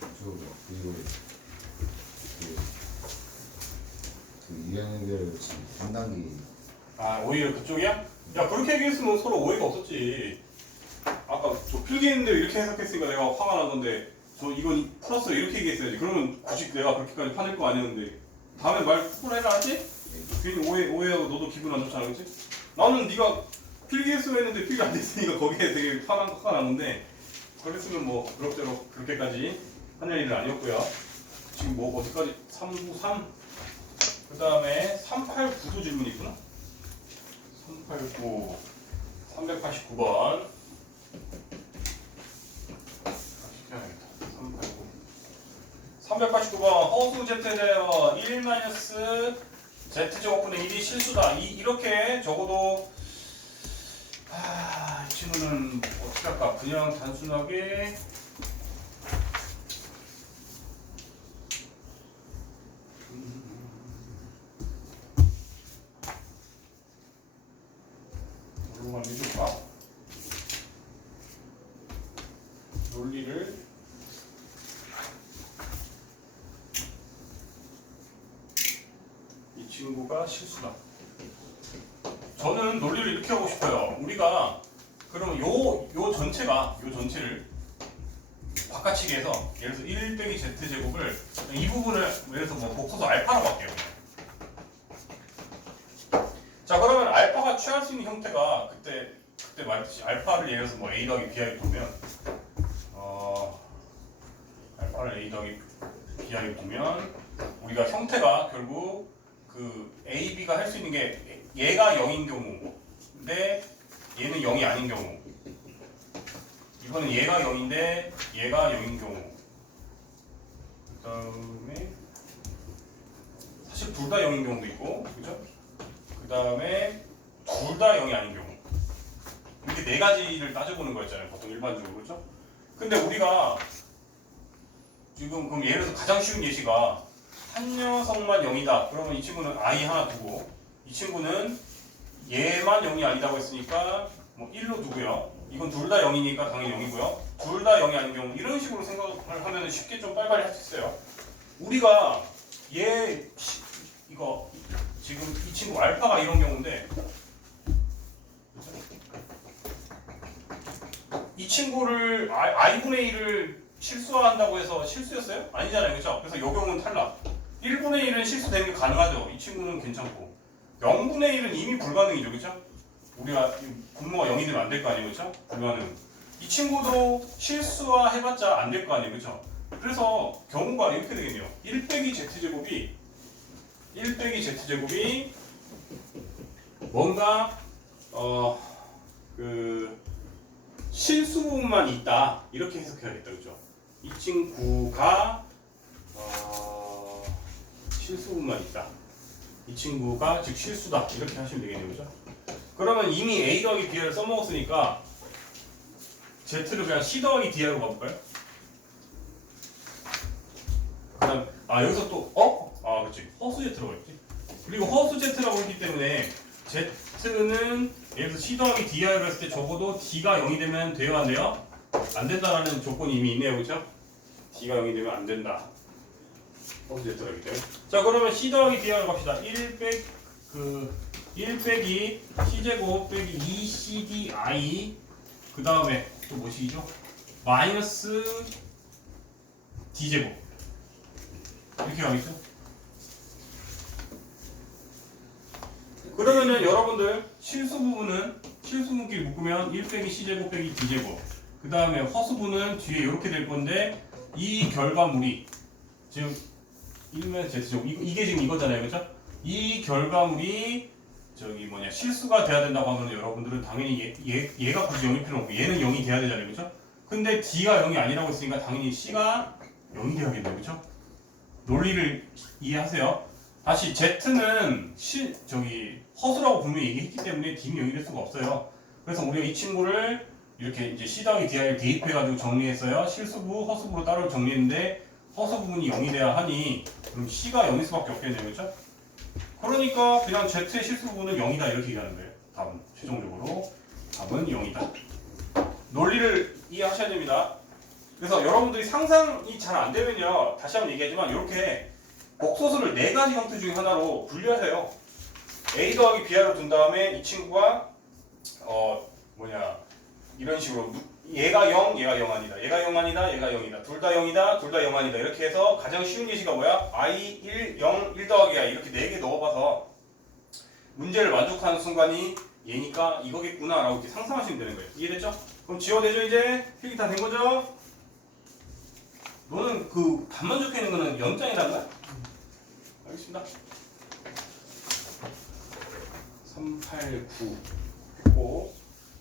저 이거 이행계를 지금 3단계 아 오히려 그쪽이야? 야 그렇게 얘기했으면 서로 오해가 없었지. 아까 저 필기했는데 이렇게 해석했으니까 내가 화가 난 건데 저 이건 플러스 이렇게 얘기했어야지. 그러면 굳이 내가 그렇게까지 화낼 거 아니었는데 다음에 말 똑바로 해라 하지? 괜히 오해하고 너도 기분 안 좋잖아 그치? 나는 네가 필기했으면 했는데 필기 안 됐으니까 거기에 되게 화가 났는데 그랬으면 뭐 그럭저럭 그렇게까지 하는 일은 아니었고요. 지금 뭐 어디까지? 393? 그 다음에 389도 질문이 있구나. 389 389번 389번 허수 Z에 대하여 1-Z제곱분의 1이 실수다. 이렇게 적어도 이 친구는 어떻게 할까? 그냥 단순하게 뭘로 만들어줄까? 논리를 이 친구가 실수다. 저는 논리를 이렇게 하고 싶어요. 우리가 그럼 요 전체를 바깥치기 해서 예를 들어서 1 빼기 Z제곱을 이 부분을 예를 들어서 뭐 복소수 알파라고 할게요. 자 그러면 알파가 취할 수 있는 형태가 그때 말했듯이 알파를 예를 들어서 뭐 A 더하기 B하기 두면 알파를 A 더하기 B하기 두면 우리가 형태가 결국 그 A, B가 할 수 있는 게 얘가 0인 경우인데 얘는 0이 아닌 경우 이거는 얘가 0인데 얘가 0인 경우 그 다음에 사실 둘 다 0인 경우도 있고 그죠? 그 다음에 둘 다 0이 아닌 경우 이렇게 네 가지를 따져보는 거였잖아요 보통 일반적으로 그렇죠? 근데 우리가 지금 그럼 예를 들어서 가장 쉬운 예시가 한 녀석만 0이다 그러면 이 친구는 I 하나 두고 이 친구는 얘만 0이 아니다고 했으니까 뭐 1로 두고요 이건 둘 다 0이니까 당연히 0이고요 둘 다 0이 아닌 경우 이런 식으로 생각을 하면 쉽게 좀 빨리빨리 할 수 있어요 우리가 이거 지금 이 친구 알파가 이런 경우인데 이 친구를 i분의 1을 실수한다고 해서 실수였어요? 아니잖아요 그렇죠? 그래서 이 경우는 탈락 1분의 1은 실수되는 게 가능하죠 이 친구는 괜찮고 0분의 1은 이미 불가능이죠 그렇죠? 우리가 분모가 0이 되면 안 될 거 아니에요 그렇죠? 불가능 이 친구도 실수화 해봤자 안 될 거 아니에요 그렇죠? 그래서 경우가 이렇게 되겠네요 1 빼기 Z제곱이 뭔가 그 실수 부분만 있다 이렇게 해석해야겠다 그죠? 이 친구가 실수 부분만 있다 이 친구가 즉 실수다 이렇게 하시면 되겠네요 그죠? 그러면 이미 A 더하기 B를 써먹었으니까 Z를 그냥 C 더하기 D로 가볼까요? 그 다음 여기서 또 그렇지 허수 Z라고 했지 그리고 허수 Z라고 했기 때문에 Z는 예를 들어서 C 더하기 D로 했을 때 적어도 D가 0이 되면 돼요 안 돼요? 안 된다라는 조건이 이미 있네요 그렇죠? D가 0이 되면 안 된다 허수 Z라고 했기 때문에 자 그러면 C 더하기 D로 갑시다 1 빼기 C제곱 빼기 2CDI 그 다음에 또 뭐시기죠? 마이너스 D제곱 이렇게 가겠죠? 그러면은 여러분들 실수 문끼리 묶으면 1 빼기 C제곱 빼기 D제곱 그 다음에 허수부는 뒤에 이렇게 될 건데 이 결과물이 지금 1면 Z제곱 이게 지금 이거잖아요 그렇죠? 이 결과물이 실수가 돼야 된다고 하면 여러분들은 당연히 얘가 굳이 0일 필요 없고 얘는 0이 돼야 되잖아요 그렇죠? 근데 D가 0이 아니라고 했으니까 당연히 C가 0이 돼야겠네요 그렇죠? 논리를 이해하세요. 다시 Z는 허수라고 분명히 얘기했기 때문에 D는 0이 될 수가 없어요. 그래서 우리가 이 친구를 이렇게 이제 C 더하기 D를 대입해가지고 정리했어요. 실수부, 허수부로 따로 정리했는데 허수 부분이 0이 돼야 하니 그럼 C가 0일 수밖에 없겠네요. 그렇죠? 그러니까 그냥 Z의 실수 부분은 0이다 이렇게 얘기하는 거예요. 답은 최종적으로 답은 0이다. 논리를 이해하셔야 됩니다. 그래서 여러분들이 상상이 잘 안 되면요 다시 한번 얘기하지만 이렇게 복소수를 네 가지 형태 중에 하나로 분류하세요. A 더하기 B를 둔 다음에 이 친구가 이런 식으로 얘가 0, 얘가 0 아니다. 얘가 0 아니다. 얘가 0이다. 둘 다 0이다. 둘 다 0 아니다. 이렇게 해서 가장 쉬운 예시가 뭐야? I 1, 0, 1 더하기 I 이렇게 4개 넣어봐서 문제를 만족하는 순간이 얘니까 이거겠구나 라고 이렇게 상상하시면 되는 거예요. 이해됐죠? 그럼 지워내죠 이제? 필기 다 된 거죠? 너는 그 답만 적혀 있는 거는 0장이란 거야? 알겠습니다. 3, 8, 9 5.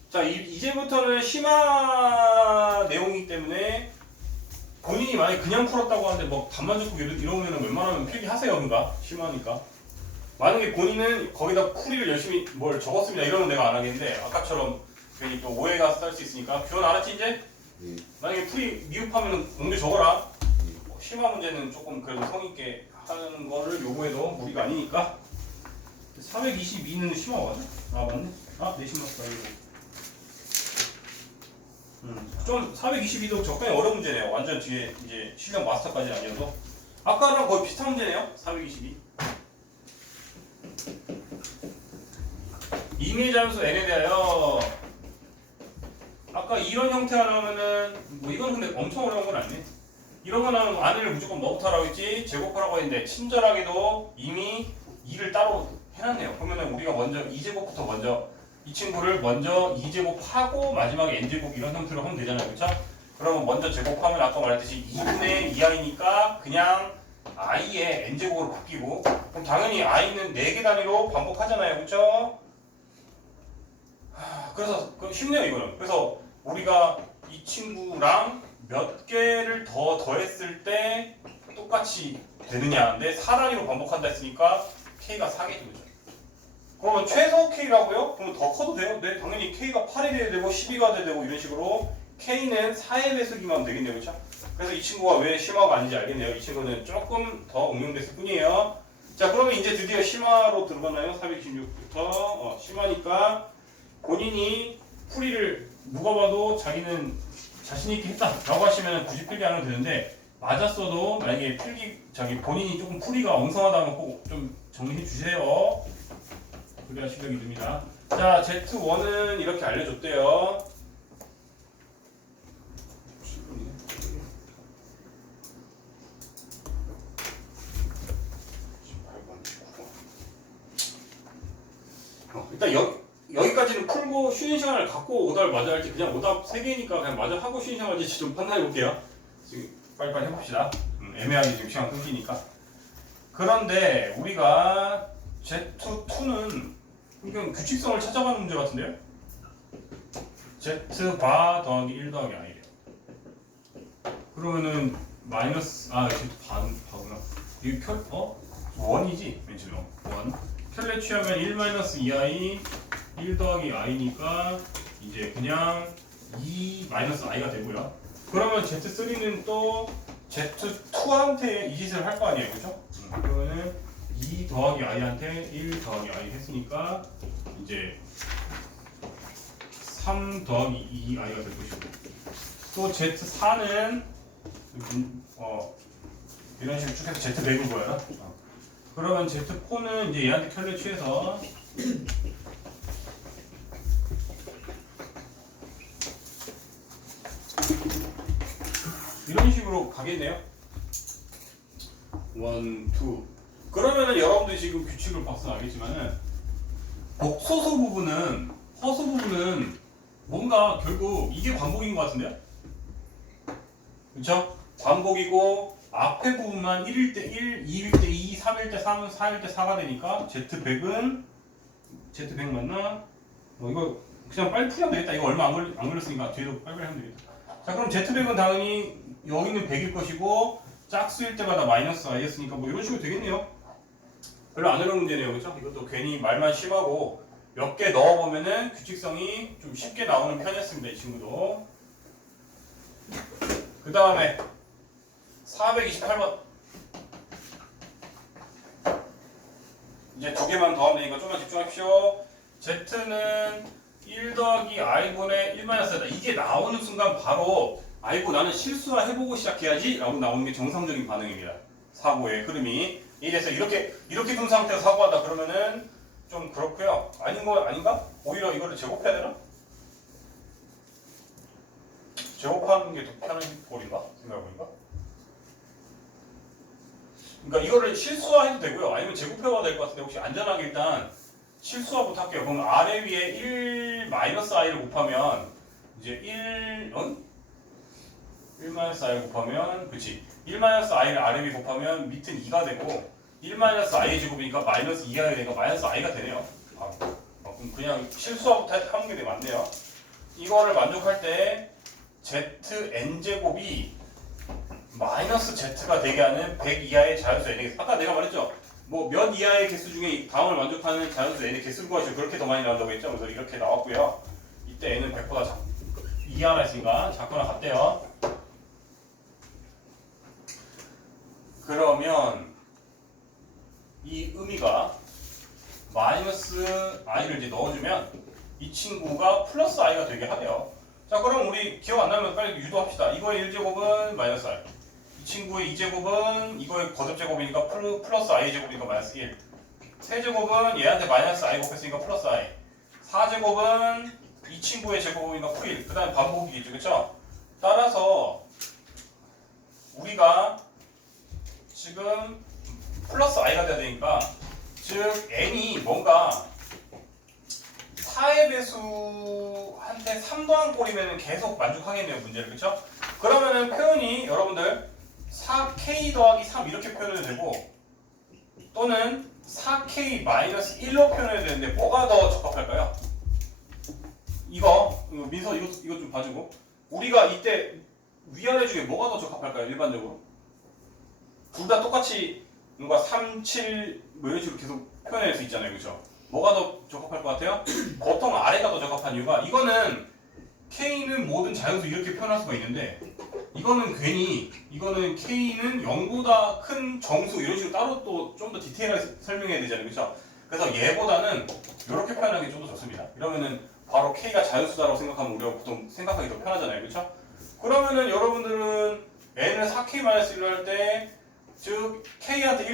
자, 이제부터는 심화 내용이기 때문에 본인이 만약에 그냥 풀었다고 하는데 뭐 답만 적고 이러면 웬만하면 필기하세요. 그러니까 심하니까. 만약에 본인은 거기다 풀이를 열심히 뭘 적었습니다. 이러면 내가 안 하겠는데 아까처럼 괜히 또 오해가 살 수 있으니까 교원 알았지 이제? 예. 만약에 풀이 미흡하면 문제 적어라. 심화 문제는 조금 그래도 성의있게 하는 거를 요구해도 무리가 아니니까. 422는 심화 맞아? 아 맞네. 아 내심 맞다 이거. 좀 422도 적당히 어려운 문제네요. 완전 뒤에 이제 실력 마스터까지는 아니어도 아까랑 거의 비슷한 문제네요. 422. 이미지 함수 n에 대하여 아까 이런 형태가 나오면은 뭐 이건 근데 엄청 어려운 건 아니네. 이런 거 나오면 안을 무조건 뭐부터 하라고 했지? 제곱하라고 했는데 친절하게도 이미 2를 따로 해놨네요. 그러면은 우리가 먼저 2제곱부터 먼저 이 친구를 먼저 2제곱하고 마지막에 n제곱 이런 형태로 하면 되잖아요. 그쵸? 그러면 먼저 제곱하면 아까 말했듯이 2분의 2i니까 그냥 i의 n제곱으로 바뀌고 그럼 당연히 i는 4개 단위로 반복하잖아요. 그쵸? 그래서 쉽네요 이거는. 그래서 우리가 이 친구랑 몇 개를 더 더했을 때 똑같이 되느냐인데 4단위로 반복한다 했으니까 k가 4개 정도죠. 그러면 최소 k라고요? 그러면 더 커도 돼요? 네, 당연히 k가 8이 돼야 되고 12가 돼야 되고 이런 식으로 k는 4의 배수기만 하면 되겠네요. 그렇죠? 그래서 이 친구가 왜 심화가 아닌지 알겠네요. 이 친구는 조금 더 응용됐을 뿐이에요. 자, 그러면 이제 드디어 심화로 들어가나요? 426부터 심화니까 본인이 풀이를 누가 봐도 자기는 자신 있게 했다라고 하시면 굳이 필기 안 해도 되는데 맞았어도 만약에 본인이 조금 풀이가 엉성하다면 꼭 좀 정리해 주세요. 그래야 실력이 듭니다. 자, Z1은 이렇게 알려줬대요. 일단 여기까지는 풀고 쉬는 시간을 갖고 오답을 맞아 할지 그냥 오답 3개니까 그냥 맞아 하고 쉬는 시간 할지 좀 판단해 볼게요. 지금 빨리빨리 해봅시다. 애매하게 지금 시간 끊기니까. 그런데 우리가 Z2는 그냥 규칙성을 찾아가는 문제 같은데요? Z바 더하기 1 더하기 i래요. 그러면은 마이너스 Z바구나. 이거 원이지? 맨 처음에 원. 켤레 취하면 1 마이너스 2i 1 더하기 i니까 이제 그냥 2 마이너스 i가 되고요. 그러면 Z3는 또 Z2한테 이 짓을 할 거 아니에요, 그렇죠? 그러면은 2 더하기 i한테 1 더하기 i 했으니까 이제 3 더하기 2i가 될 것이고 또 Z4는 이런 식으로 쭉 해서 Z100을 구해라. 그러면 Z4는 이제 얘한테 켤레 취해서 이런 식으로 가겠네요. 1, 2. 그러면은 여러분들이 지금 규칙을 봐서 알겠지만은 복소수 부분은 허수 부분은 뭔가 결국 이게 반복인 것 같은데요? 그렇죠? 반복이고 앞에 부분만 1일 때 1, 2일 때 2, 3일 때 3, 4일 때 4가 되니까 Z100은 Z100 맞나? 이거 그냥 빨리 풀면 되겠다. 이거 얼마 안 걸렸으니까 뒤에도 빨리 하면 되겠다. 자, 그럼 Z100은 당연히 여기는 100일 것이고 짝수일 때마다 마이너스 i였으니까 뭐 이런 식으로 되겠네요. 별로 안 어려운 문제네요. 그렇죠? 이것도 괜히 말만 심하고 몇 개 넣어보면은 규칙성이 좀 쉽게 나오는 편이었습니다. 이 친구도. 그 다음에 428번. 이제 두 개만 더 하면 되니까 좀만 집중하십시오. Z는 1 더하기 i분의 1 마이너스다. 이게 나오는 순간 바로 아이고 나는 실수해보고 시작해야지 라고 나오는 게 정상적인 반응입니다. 사고의 흐름이. 이래서 이렇게 둔 상태에서 사고한다 그러면은 좀 그렇고요. 아닌가? 오히려 이거를 제곱해야 되나? 제곱하는 게 더 편한 꼴인가? 생각해보니까. 그러니까 이거를 실수화해도 되고요. 아니면 제곱해봐도 될 것 같은데 혹시 안전하게 일단 실수화부터 할게요. 그럼 아래 위에 1 마이너스 i를 곱하면 이제 1 마이너스 i를 곱하면 그치 1 마이너스 i를 아래 위에 곱하면 밑은 2가 되고 1 마이너스 i의 제곱이니까 마이너스 2i가 되니까 마이너스 i가 되네요. 그럼 그냥 실수화부터 하는 게 되게 많네요. 이거를 만족할 때 zn제곱이 마이너스 z가 되게 하는 100 이하의 자연수 n의 개수. 아까 내가 말했죠. 뭐 몇 이하의 개수 중에 이 다음을 만족하는 자연수 n의 개수를 구하시면 그렇게 더 많이 나온다고 했죠. 그래서 이렇게 나왔고요. 이때 n은 100보다 이하나 있으니까 작거나 같대요. 그러면 이 의미가 마이너스 i를 이제 넣어주면 이 친구가 플러스 i가 되게 하대요. 자, 그럼 우리 기억 안 나면 빨리 유도합시다. 이거의 1제곱은 마이너스 i. 이 친구의 2제곱은 이거의 거듭제곱이니까 플러스 i제곱이니까 마이너스 1. 세제곱은 얘한테 마이너스 i 곱했으니까 플러스 i. 4제곱은 이 친구의 제곱이니까 풀1. 그 다음에 반복이겠죠. 그쵸? 따라서 우리가 지금 플러스 i가 돼야 되니까 즉 n이 뭔가 4의 배수한테 3 더한 꼴이면 계속 만족하겠네요. 문제를. 그쵸? 그러면은 표현이 여러분들 4k 더하기 3 이렇게 표현해도 되고 또는 4k 마이너스 1로 표현해도 되는데 뭐가 더 적합할까요? 이거 민서 이거 좀 봐주고 우리가 이때 위아래 중에 뭐가 더 적합할까요? 일반적으로 둘 다 똑같이 뭔가 3, 7 뭐 이런 식으로 계속 표현할 수 있잖아요. 그죠? 뭐가 더 적합할 것 같아요? 보통 아래가 더 적합한 이유가 이거는 K는 모든 자연수 이렇게 표현할 수가 있는데 이거는 괜히 이거는 K는 0보다 큰 정수 이런 식으로 따로 또 좀 더 디테일하게 설명해야 되잖아요. 그렇죠? 그래서 얘보다는 이렇게 표현하는 게 좀 더 좋습니다. 이러면은 바로 K가 자연수다라고 생각하면 우리가 보통 생각하기 더 편하잖아요. 그렇죠? 그러면은 여러분들은 n을 4k-1로 할 때 즉 K한테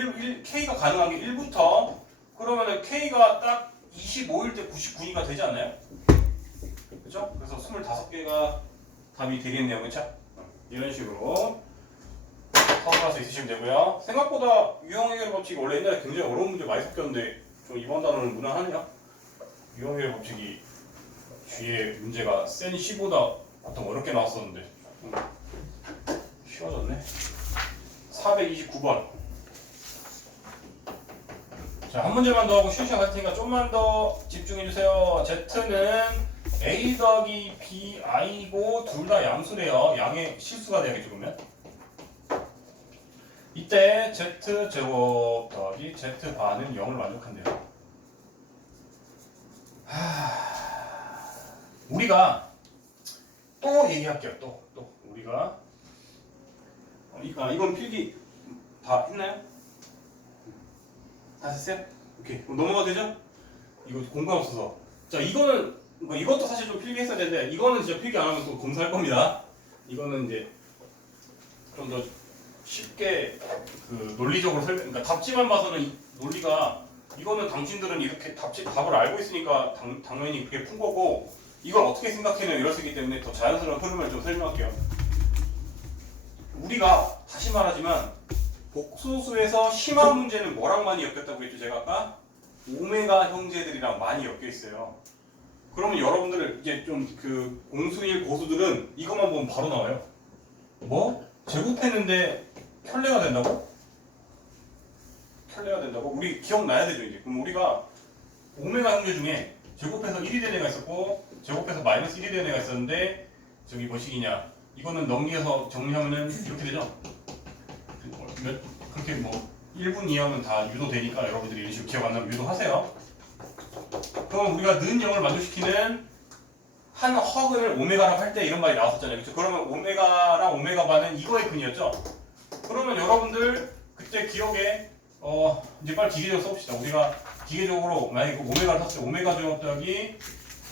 K가 가능한 게 1부터 그러면은 K가 딱 25일 때 99니까 되지 않나요? 그렇죠? 그래서 25개가 답이 되겠네요. 그렇죠? 이런 식으로 서술해서 있으시면 되고요. 생각보다 유형해결 법칙이 원래 옛날에 굉장히 어려운 문제 많이 섞였는데 좀 이번 단어는 무난하네요. 유형해결 법칙이 뒤에 문제가 센 C보다 보통 어렵게 나왔었는데 쉬워졌네. 429번. 자, 한 문제만 더 하고 쉬쉬 할 테니까 좀만 더 집중해주세요. Z는 A 더하기 B, I고 둘 다 양수래요. 양의 실수가 돼야겠죠, 그러면? 이때 Z제곱 더하기 Z반은 0을 만족한대요. 우리가 또 얘기할게요. 또 우리가 이건 필기 다 했나요? 다 했어요? 오케이. 그럼 넘어가도 되죠? 이거 공간 없어서. 자, 이거는 뭐 이것도 사실 좀 필기했어야 되는데 이거는 진짜 필기 안 하면 또 검사할 겁니다. 이거는 이제 좀 더 쉽게 그 논리적으로 그러니까 답지만 봐서는 이 논리가 이거는 당신들은 이렇게 답을 알고 있으니까 당연히 그게 푼 거고 이걸 어떻게 생각해내요 이럴 수 있기 때문에 더 자연스러운 흐름을 좀 설명할게요. 우리가 다시 말하지만 복소수에서 심한 문제는 뭐랑 많이 엮였다고 했죠? 제가 아까 오메가 형제들이랑 많이 엮여 있어요. 그러면 여러분들 이제 좀 그 공수일 고수들은 이것만 보면 바로 나와요. 뭐? 제곱했는데 켤레가 된다고? 켤레가 된다고? 우리 기억나야 되죠 이제. 그럼 우리가 오메가 형제 중에 제곱해서 1이 된 애가 있었고 제곱해서 마이너스 1이 된 애가 있었는데 저기 뭐식이냐 이거는 넘겨서 정리하면은 이렇게 되죠? 그렇게 뭐 1분 이하면 다 유도되니까 여러분들이 이런 식으로 기억 안 나면 유도하세요. 그럼 우리가 는 0을 만족시키는 한 허근을 오메가라고 할 때 이런 말이 나왔었잖아요. 그렇죠? 그러면 오메가랑 오메가 반은 이거의 근이었죠? 그러면 여러분들 그때 기억에 이제 빨리 기계적으로 써봅시다. 우리가 기계적으로 만약에 그 오메가를 썼을 때 오메가 제곱 더하기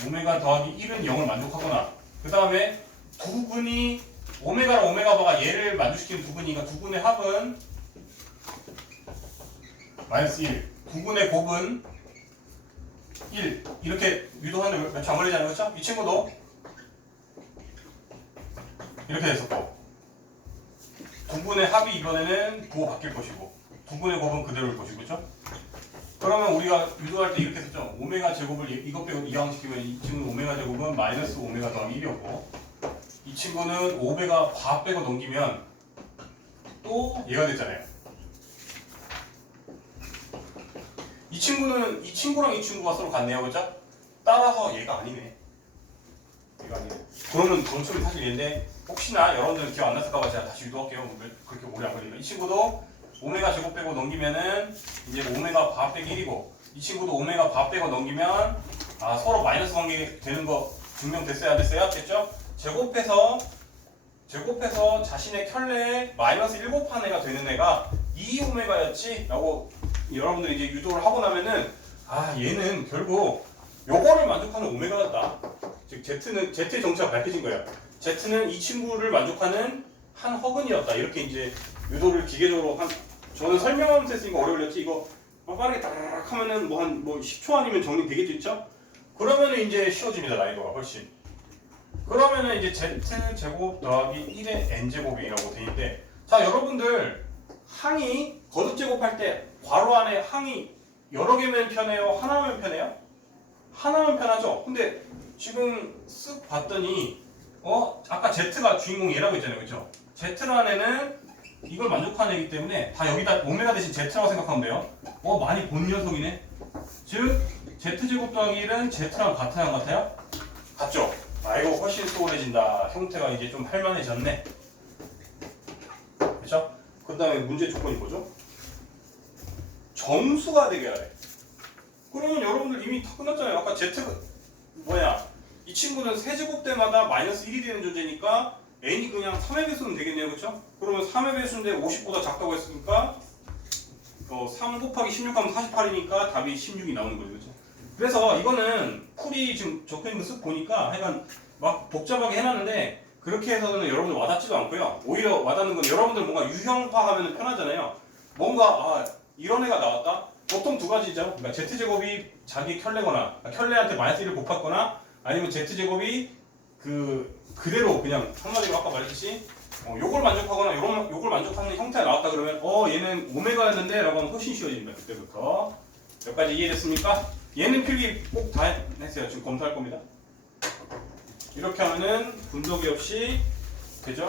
오메가 더하기 1은 0을 만족하거나 그 다음에 두 근이 오메가랑 오메가 바가 얘를 만족시키는 두 근이니까 두 근의 합은 마이너스 1. 9분의 곱은 1. 이렇게 유도하는데 몇 초 안 걸리잖아요. 그렇죠? 이 친구도 이렇게 됐었고 9분의 합이 이번에는 9 바뀔 것이고 9분의 곱은 그대로일 것이고 그렇죠? 그러면 우리가 유도할 때 이렇게 했었죠. 오메가 제곱을 이것 빼고 이항시키면 이 친구는 오메가 제곱은 마이너스 오메가 더하기 1이었고 이 친구는 오메가 바 빼고 넘기면 또 얘가 됐잖아요. 이 친구는 이 친구랑 이 친구가 서로 같네요. 그죠? 따라서 얘가 아니네. 얘가 아니네. 그러면 정점이 사실 얘인데 혹시나 여러분들 기억 안 났을까봐 제가 다시 유도할게요. 그렇게 오래 안 걸리니까. 이 친구도 오메가 제곱 빼고 넘기면은 이제 오메가 바 빼기 1이고 이 친구도 오메가 바 빼고 넘기면 서로 마이너스 관계 되는 거 증명됐어야 안 됐어요? 됐죠? 제곱해서 자신의 켤레에 마이너스 1 곱한 애가 되는 애가 2오메가였지? 라고 여러분들이 이제 유도를 하고 나면은 얘는 결국 요거를 만족하는 오메가였다. 즉 Z의 정체가 밝혀진 거예요. Z는 이 친구를 만족하는 한 허근이었다. 이렇게 이제 유도를 기계적으로 저는 설명하면서 했으니까 오래 걸렸지. 이거 빠르게 따라락 하면은 한 10초 아니면 정리되겠죠? 그러면은 이제 쉬워집니다. 난이도가 훨씬. 그러면은 이제 Z 제곱 더하기 1의 N제곱이라고 돼 있는데 자 여러분들 항이 거듭 제곱할 때 괄호 안에 항이 여러 개면 편해요? 하나면 편해요? 하나면 편하죠? 근데 지금 쓱 봤더니 아까 Z가 주인공 얘라고 했잖아요. 그렇죠? Z란에는 이걸 만족하는 애기 때문에 다 여기다 오메가 대신 Z라고 생각하면 돼요. 많이 본 녀석이네. 즉 Z제곱 더하기 1은 Z랑 같아요? 안 같아요? 같죠? 이거 훨씬 수월해진다. 형태가 이제 좀 할만해졌네. 그렇죠? 그 다음에 문제 조건이 뭐죠? 정수가 되게 하래. 그러면 여러분들 이미 다 끝났잖아요. 아까 Z가 이 친구는 세제곱 때마다 마이너스 1이 되는 존재니까 n이 그냥 3의 배수는 되겠네요. 그렇죠? 그러면 3의 배수인데 50보다 작다고 했으니까 3 곱하기 16하면 48이니까 답이 16이 나오는 거죠. 그렇죠? 그래서 이거는 풀이 지금 적혀있는 거 쓱 보니까 하여간 막 복잡하게 해놨는데 그렇게 해서는 여러분들 와닿지도 않고요. 오히려 와닿는 건 여러분들 뭔가 유형화하면 편하잖아요. 뭔가 이런 애가 나왔다? 보통 두 가지죠. 그러니까 Z제곱이 자기 켤레거나 켤레한테 마이너스 1을 곱했거나 아니면 Z제곱이 그대로 그냥 한마디로 아까 말했듯이 요걸 만족하거나 요걸 만족하는 형태가 나왔다 그러면 얘는 오메가였는데 라고 하면 훨씬 쉬워집니다. 그때부터. 몇 가지 이해됐습니까? 얘는 필기 꼭 다 했어요. 지금 검토할 겁니다. 이렇게 하면은 분도기 없이 되죠?